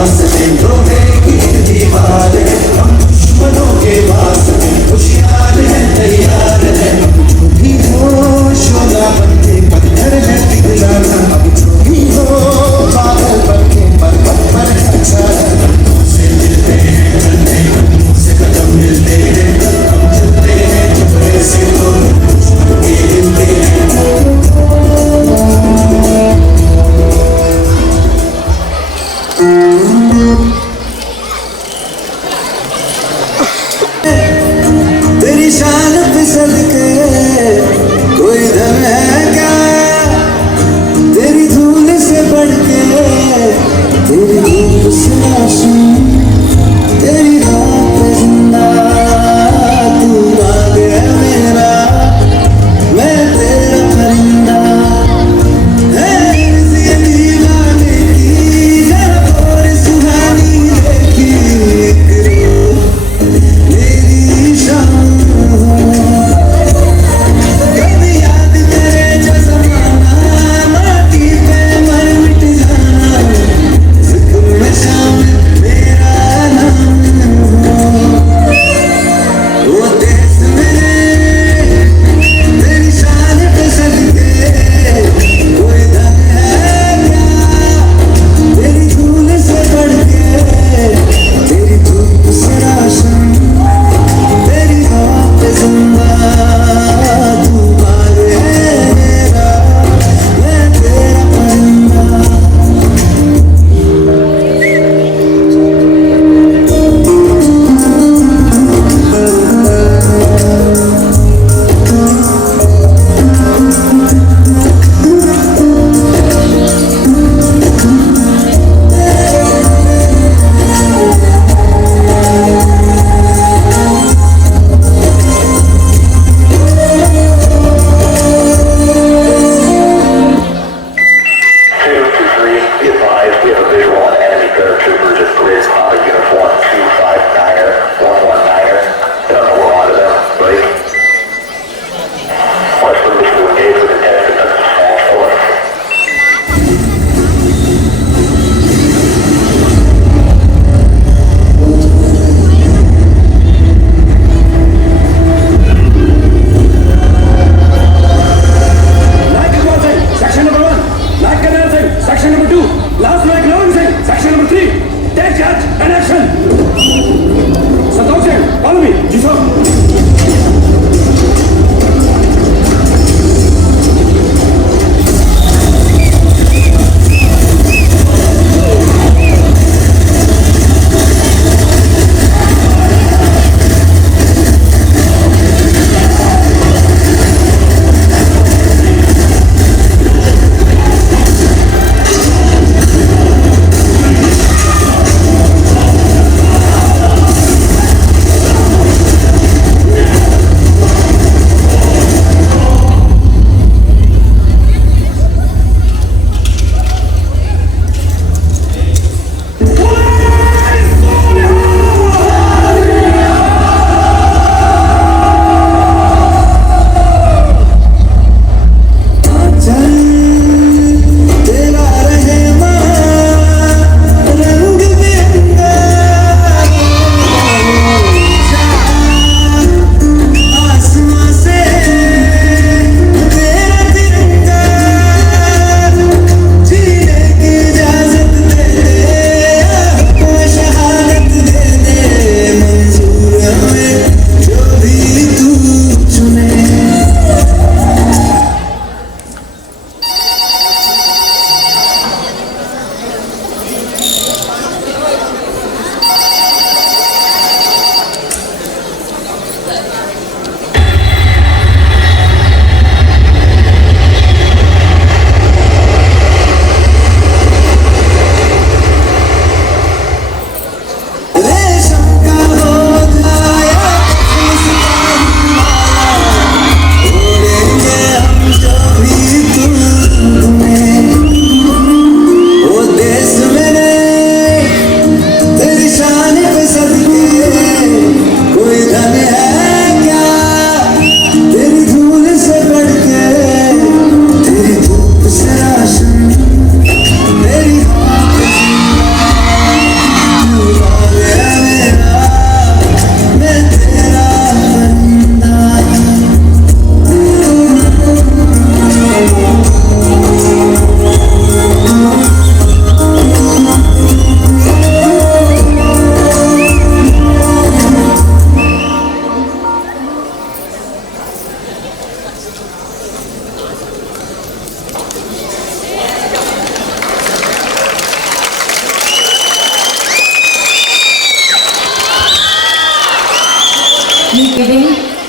सांस में लोहे की दीवार है, हम दुश्मनों के वास्ते होशियार है, तैयार है। जो भी हो शोला बनके पत्थर है पिघलाना, अब जो भी हो पागल बनके पर्वत पर अच्छा है। हमसे मिलते हैं चलते, हमसे कदम मिलते हैं हम चलते हैं, चुपके से तो दुश्मन के हिलते हैं। तेरी शान पे सदके कोई दम है क्या, तेरी धूल से बढ़ के, तेरी धूप से आशूं, तेरी राह पे जिंदा तू बाग है मेरा, मैं तेरा परिंदा है। इस दीवाने की जरा और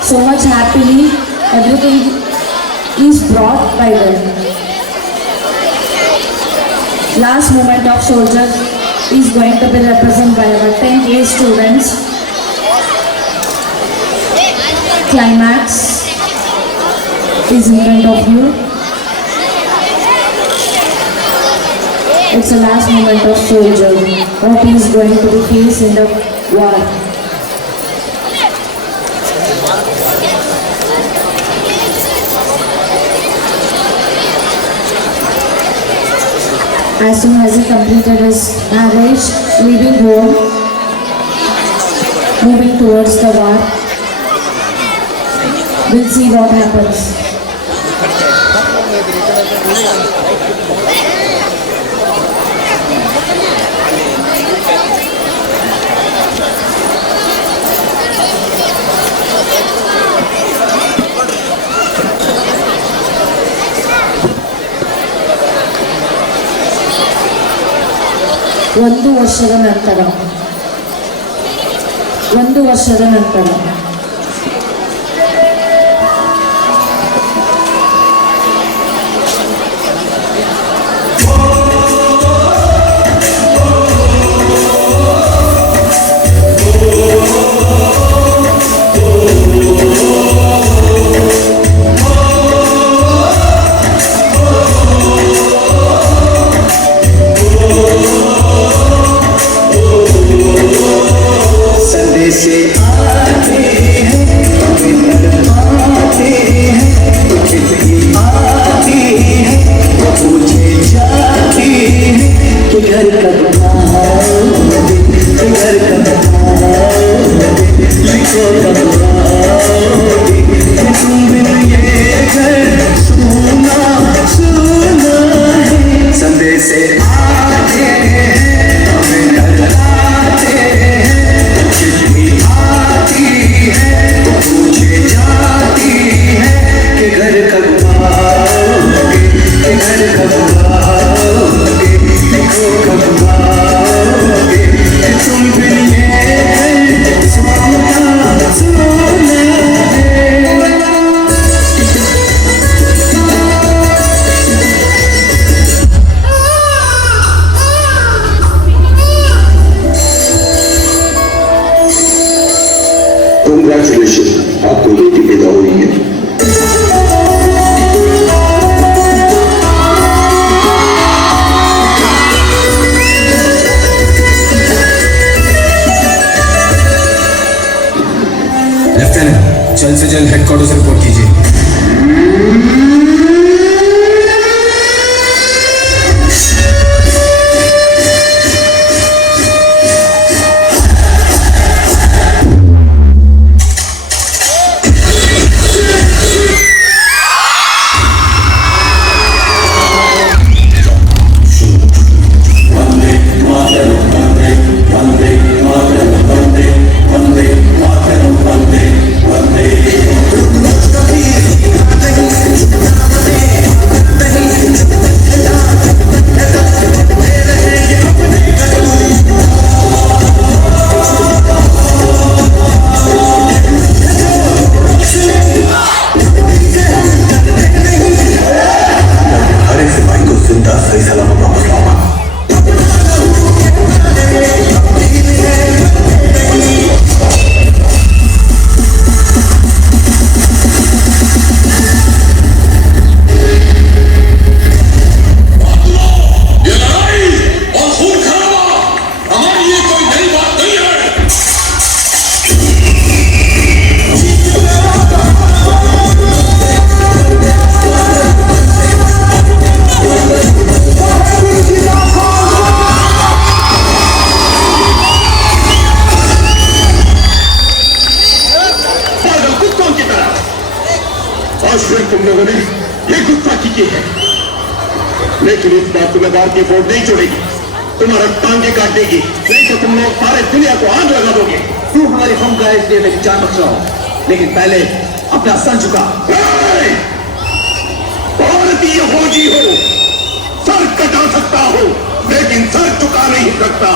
so much happily. Everything is brought by them. Last moment of soldiers is going to be represented by our 10th A students. Climax is in front of you. It's the last moment of soldier. What he is going to be faced in the war. As soon as he completed his marriage, leaving home, moving towards the war, we'll see what happens. ಒಂದು ವರ್ಷದ ನಂತರ Congratulations, आपको बेटी पैदा हुई है। Lieutenant, जल्द से जल्द हेडक्वार्टर से रिपोर्ट कीजिए। तुम लोगों ने ये गुस्ताखी की है, लेकिन इस बार तुम्हें भारतीय फौज नहीं छोड़ेगी, तुम्हारा टांगे काट देगी, नहीं तो तुम लोग सारे दुनिया को आग लगा दोगे। तू हमारी हम का इसलिए मेरी जान बचाओ, लेकिन पहले अपना सर झुका। भारतीय फौजी हो, सर कटा सकता हो, लेकिन सर झुका नहीं सकता।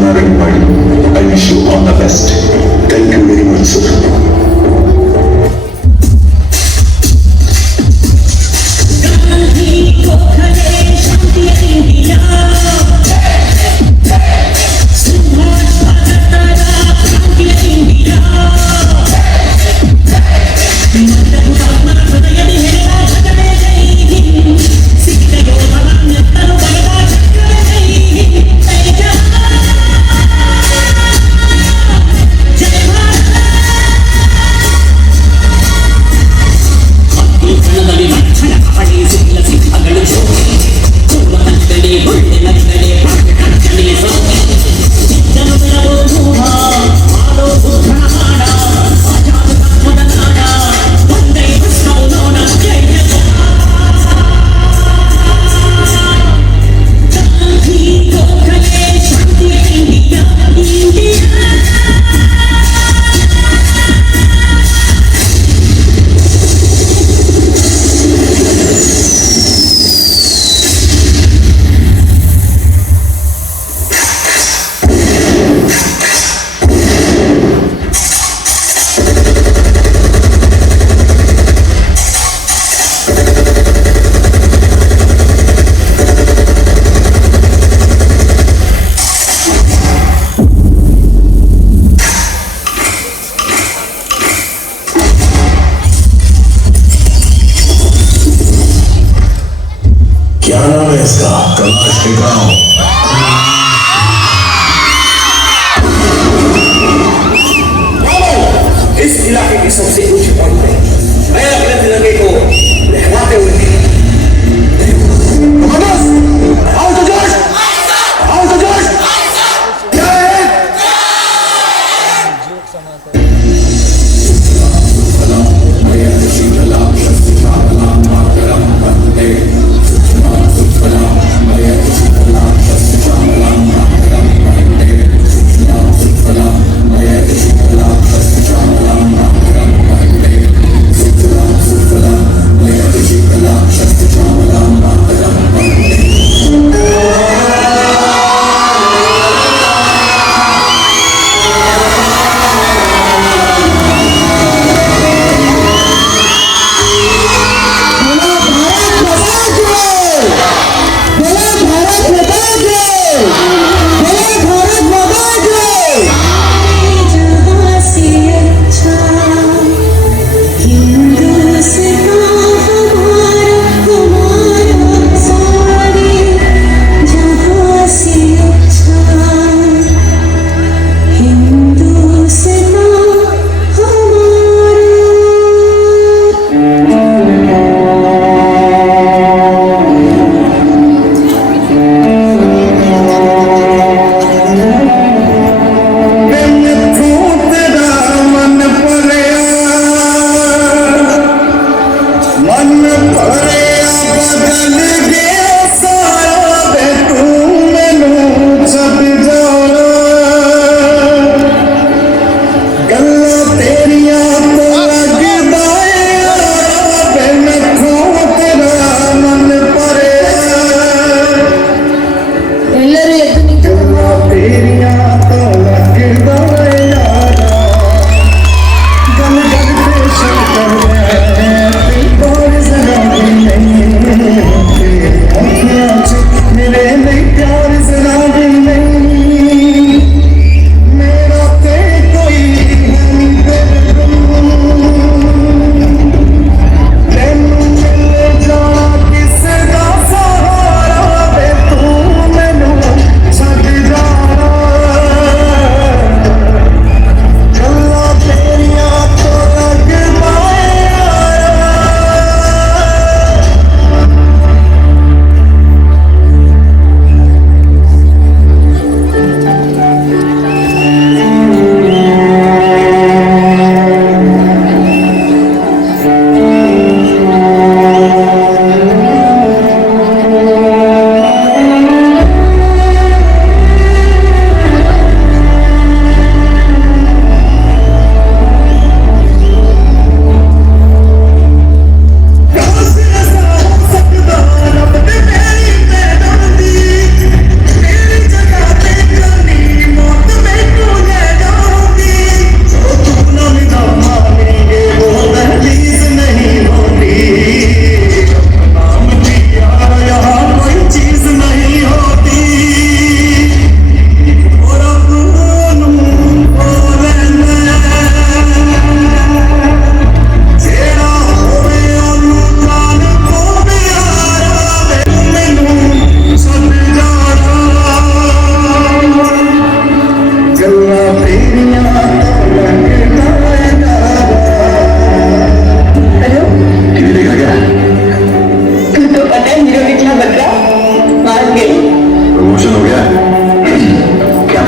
Naran Padi. I wish you all the best. Thank you very much, sir.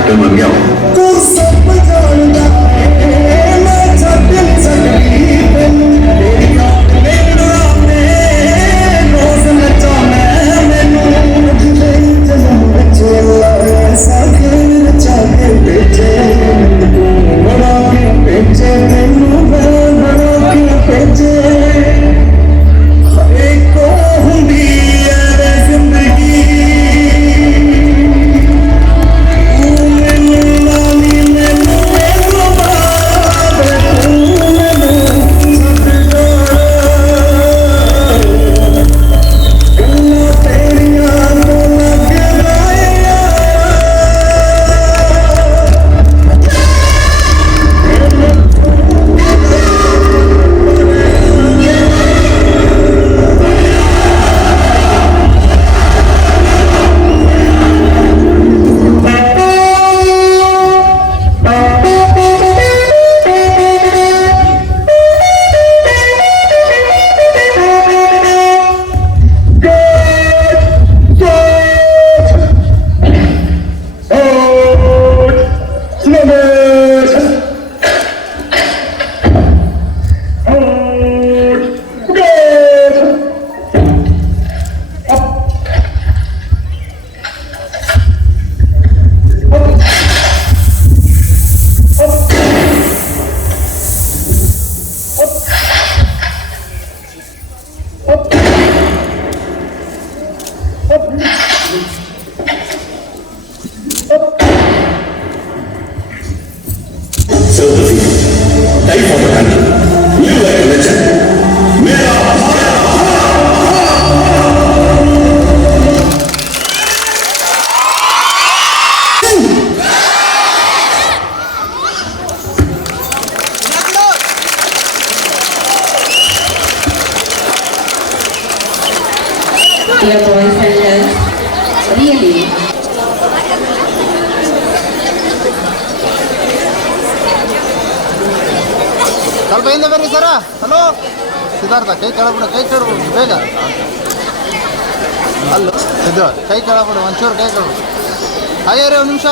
तुम आ गया तू सब जानदा है मैं छड्ड सकदी तैनू तेरी याद मेरे रामे रोज नचाना मैनू जिले जन्म बच्चे ऐसा खेल चाहे बेचे बड़ा के बेचे मैनू बड़ा के बेचे एको हुंदी है जिंदगी Dear boys and girls, really, ಸ್ವಲ್ಪ ಹಿಂದೆ ಬರ್ರಿ ಸರ. ಹಲೋ ಸಿದ್ಧಾರ್ಥ, ಕೈ ಕೆಳಬಿಡು, ಕೈ ಕೆಳಬಿಡು ಬೇಗ. ಅಲ್ಲ ಸಿದ್ಧ, ಕೈ ಕೆಳಬಿಡು, ಒಂಚೂರು ಕೈ ಕೆಳಬಿಡು. ಹಾಗೆ ರೀ ಒಂದು ನಿಮಿಷ.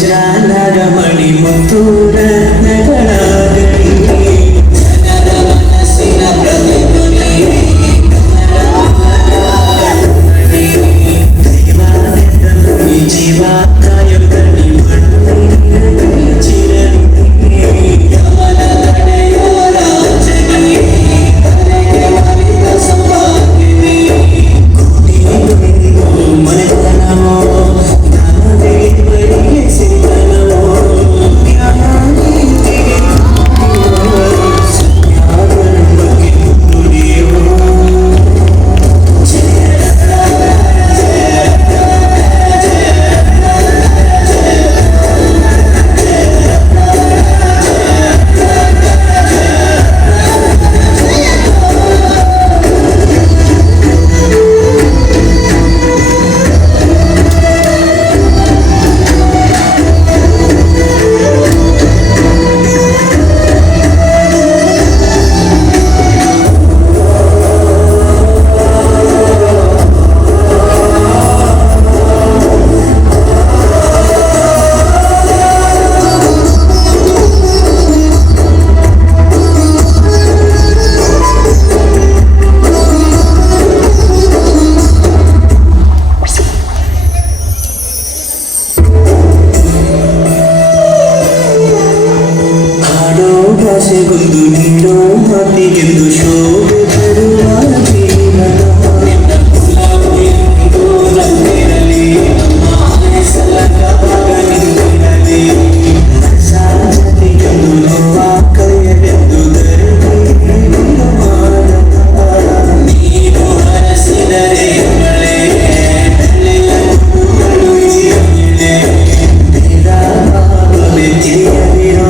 ಜಾಲರಮಣಿ ಮುತ್ತು ರತ್ನಗಳಾಗಲಿ ಜನರ ಮನಸ್ಸಿನ ಪ್ರತಿಧ್ವನಿ ದೈವಾನೆಂದನು ಈ ಜೀವ ಕಾಯಂ ಕಣ್ಣಿ ಮಣ್ಣಿ ಚಿರನಿ ಗಮನ ತಡೆಯೋ ರಾಜನಿ ತಲೆಗೆ ಒಲಿದ ಸಂಭಾಗಿನಿ ಕೋಟಿಗಳಿಗೂ ಮನೆತನವೋ ಜ್ಞಾನದೇವರಿಗೆ ಸಿರಿತನವೋ ಜ್ಞಾನನೀತಿಗೆ ಸಂಜ್ಞಾನಕ್ಕೆ ನುಡಿಯೋ ಭಾಷೆಗೊಂದು ನೀಡೋ ಮಾತಿಗೆಂದು ಶೋಭೆ ತರುವ ಜೀವನ ರಂಗಿರಲಿ ನಮ್ಮ ಸಲಕವಾಗಲಿರಲಿ ಸಾಧ್ಯತೆಗೆಂದು ನೋವ ಕರೆಯಲೆಂದು ನೀನು ಹರಸಿದರೆ ಮಳೆ ಬೆಳೆಯ ಹೂಗಳು ಇಳೆ ಭೇದ ಭಾವವೇ ತಿಳಿಯದಿರೋ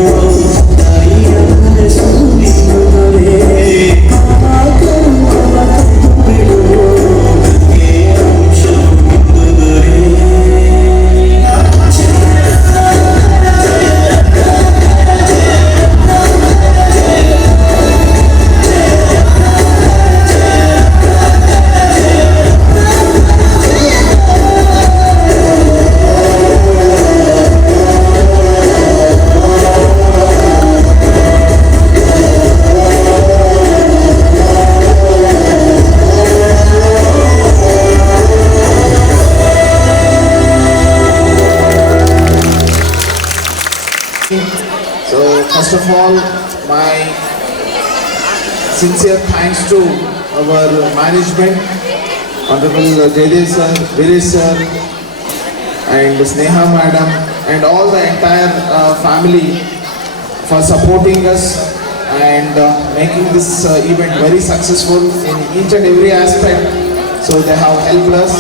So first of all, my sincere thanks to our management, Honorable Jaydev sir, Viresh sir, and Sneha madam, and all the entire family for supporting us and making this event very successful in each and every aspect. So they have helped us.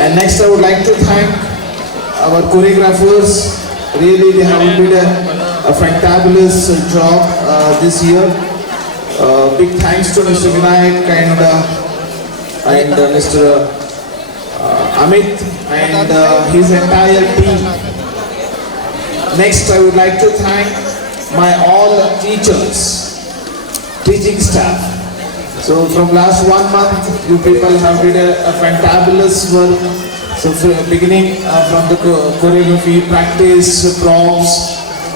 And next, I would like to thank our choreographers. Really, they have did a fantabulous job this year. Big thanks to Mr. Vinayak and Mr. Amit and his entire team. Next, I would like to thank my all teachers, teaching staff. So from last 1 month, you people have did a fantabulous work. So beginning from the choreography, practice, props,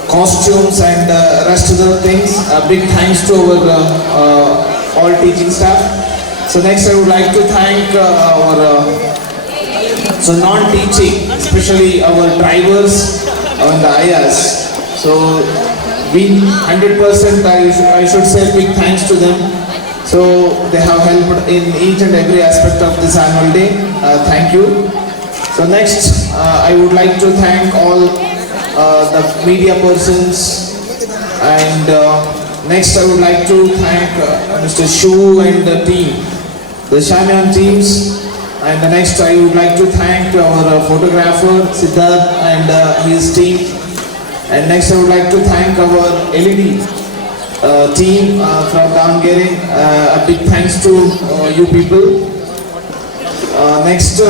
costumes and rest of the things. Big thanks to our all teaching staff. So next I would like to thank our non-teaching, especially our drivers and the IAs. So we 100% I should say big thanks to them. So they have helped in each and every aspect of this annual day. Thank you. So next, I would like to thank all the media persons, and next I would like to thank Mr. Shu and the team, the Shamian teams, and the next I would like to thank our photographer Siddharth and his team, and next I would like to thank our LED team from Davangere. A big thanks to you people. Next.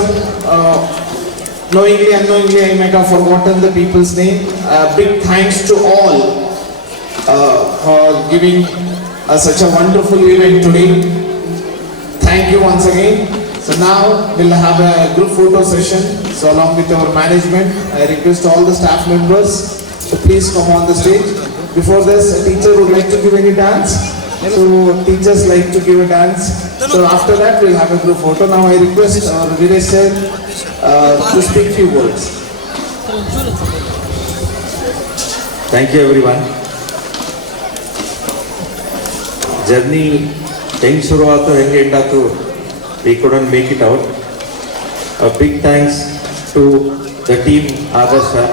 Knowingly, unknowingly, I might have forgotten the people's name. Big thanks to all for giving such a wonderful event today. Thank you once again. So So now we'll have a group photo session. So along with our management, I request all the staff members to please come on the stage. Before this, a teacher would like to give any dance. So teachers like to give a dance. So after that, we'll have a group photo. Now I request our Viresh sir to speak few words. Thank you everyone. Journey ಹೆಂಗ್ ಶುರು ಆಯ್ತು ಹೆಂಗೆ end ಆಯ್ತು we couldn't make it out. A big thanks to the team Adarsha.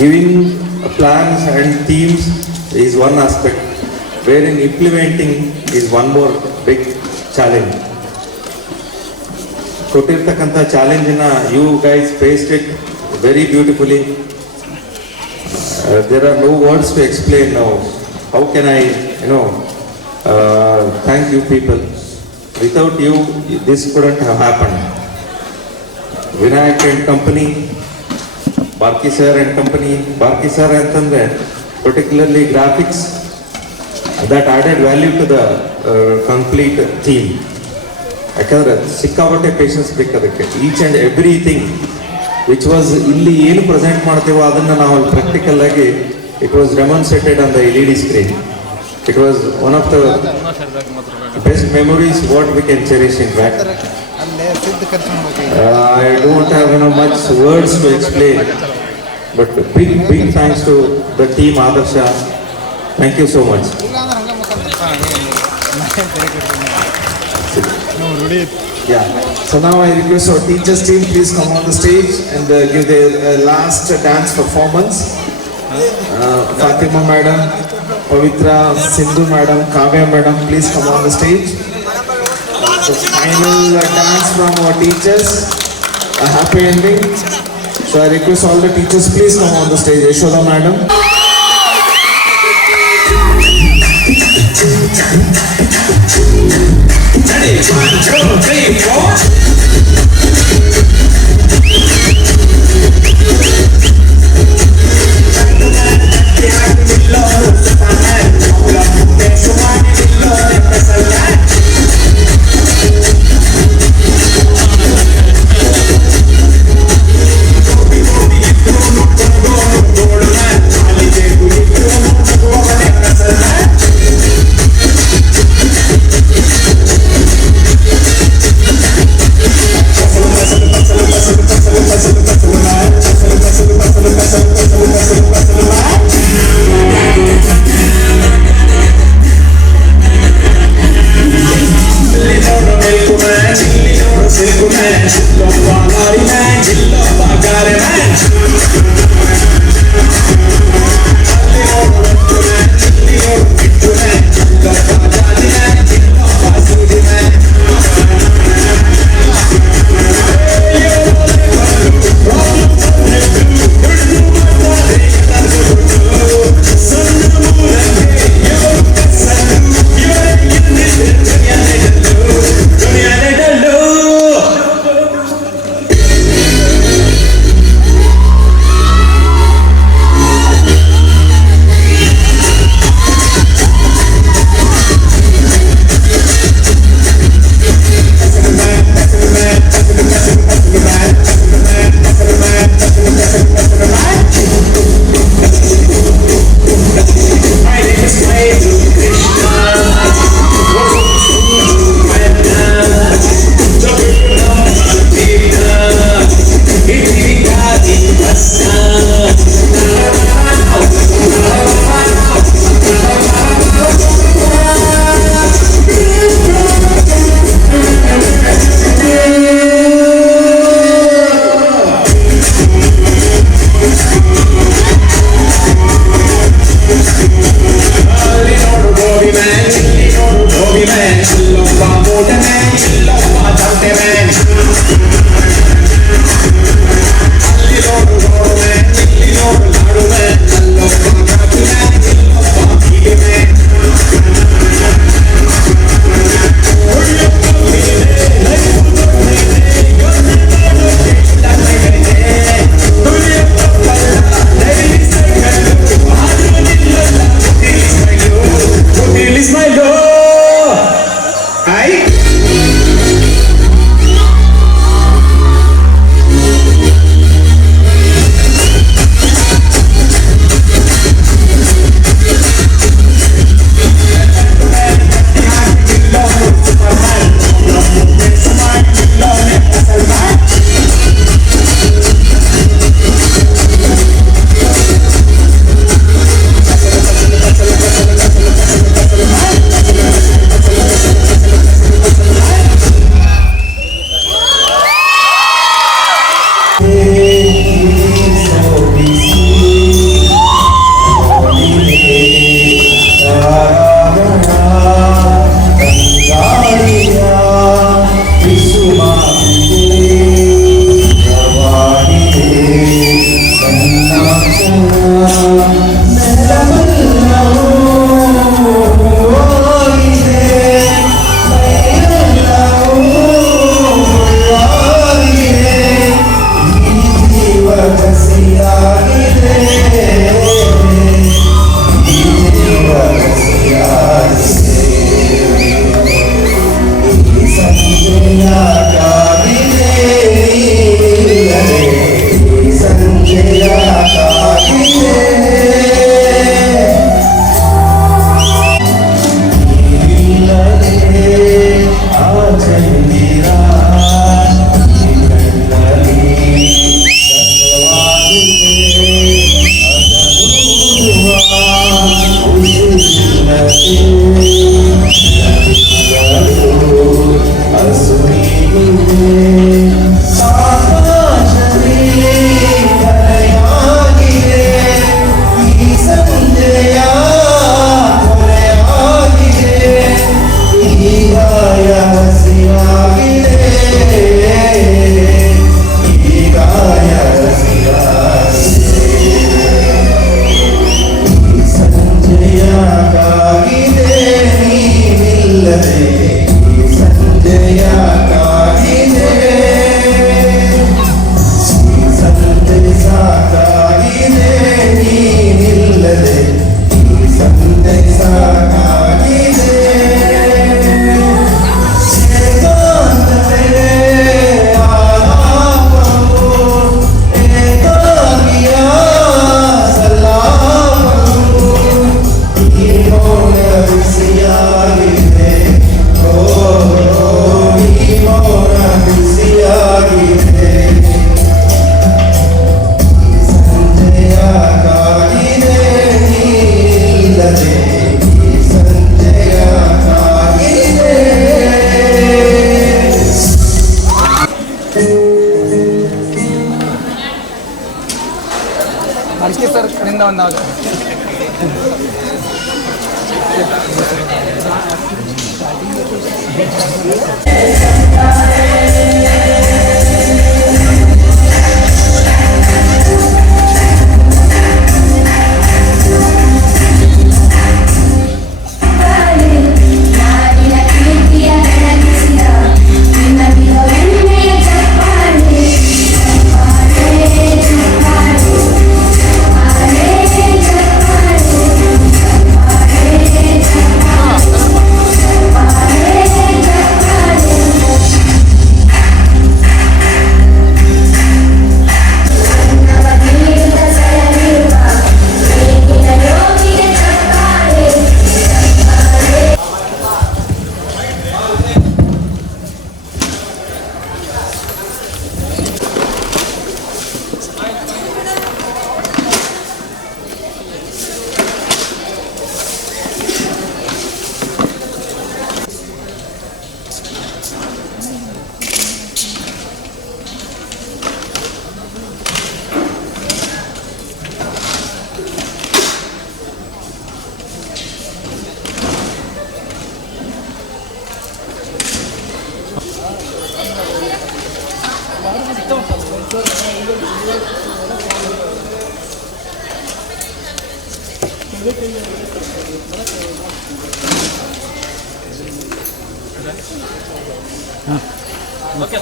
Giving plans and themes is one aspect, wherein implementing is one more big challenge. ಕೊಟ್ಟಿರ್ತಕ್ಕಂಥ ಚಾಲೆಂಜಿನ you guys faced it very beautifully. There are no words to explain now. How can I, thank you people. Without you, this couldn't have happened. Vinayak and company, Barki sir and company, Barki sir ಅಂತಂದ್ರೆ particularly graphics that added value to the complete theme. ಯಾಕಂದ್ರೆ ಸಿಕ್ಕಾಪಟ್ಟೆ patience ಬೇಕಾದಕ್ಕೆ each and everything which was ಇಲ್ಲಿ ಏನು present ಮಾಡ್ತೀವೋ ಅದನ್ನು ನಾವು ಅಲ್ಲಿ ಪ್ರಾಕ್ಟಿಕಲ್ ಆಗಿ it was demonstrated on the LED screen. It was one of the best memories what we can cherish in fact. I don't have much words to explain, but big thanks to the team Adarsha. Thank you so much. Yeah. So now I request our teachers team please come on the stage and give their last dance performance. Fatima madam, Pavitra, Sindhu madam, Kavya madam, please come on the stage. The final dance from our teachers, a happy ending. So I request all the teachers please come on the stage. Yashoda madam. Ready, 1, 2, 3, 4. Bhalki sir ಕಡೆಯಿಂದ ಒಂದು okay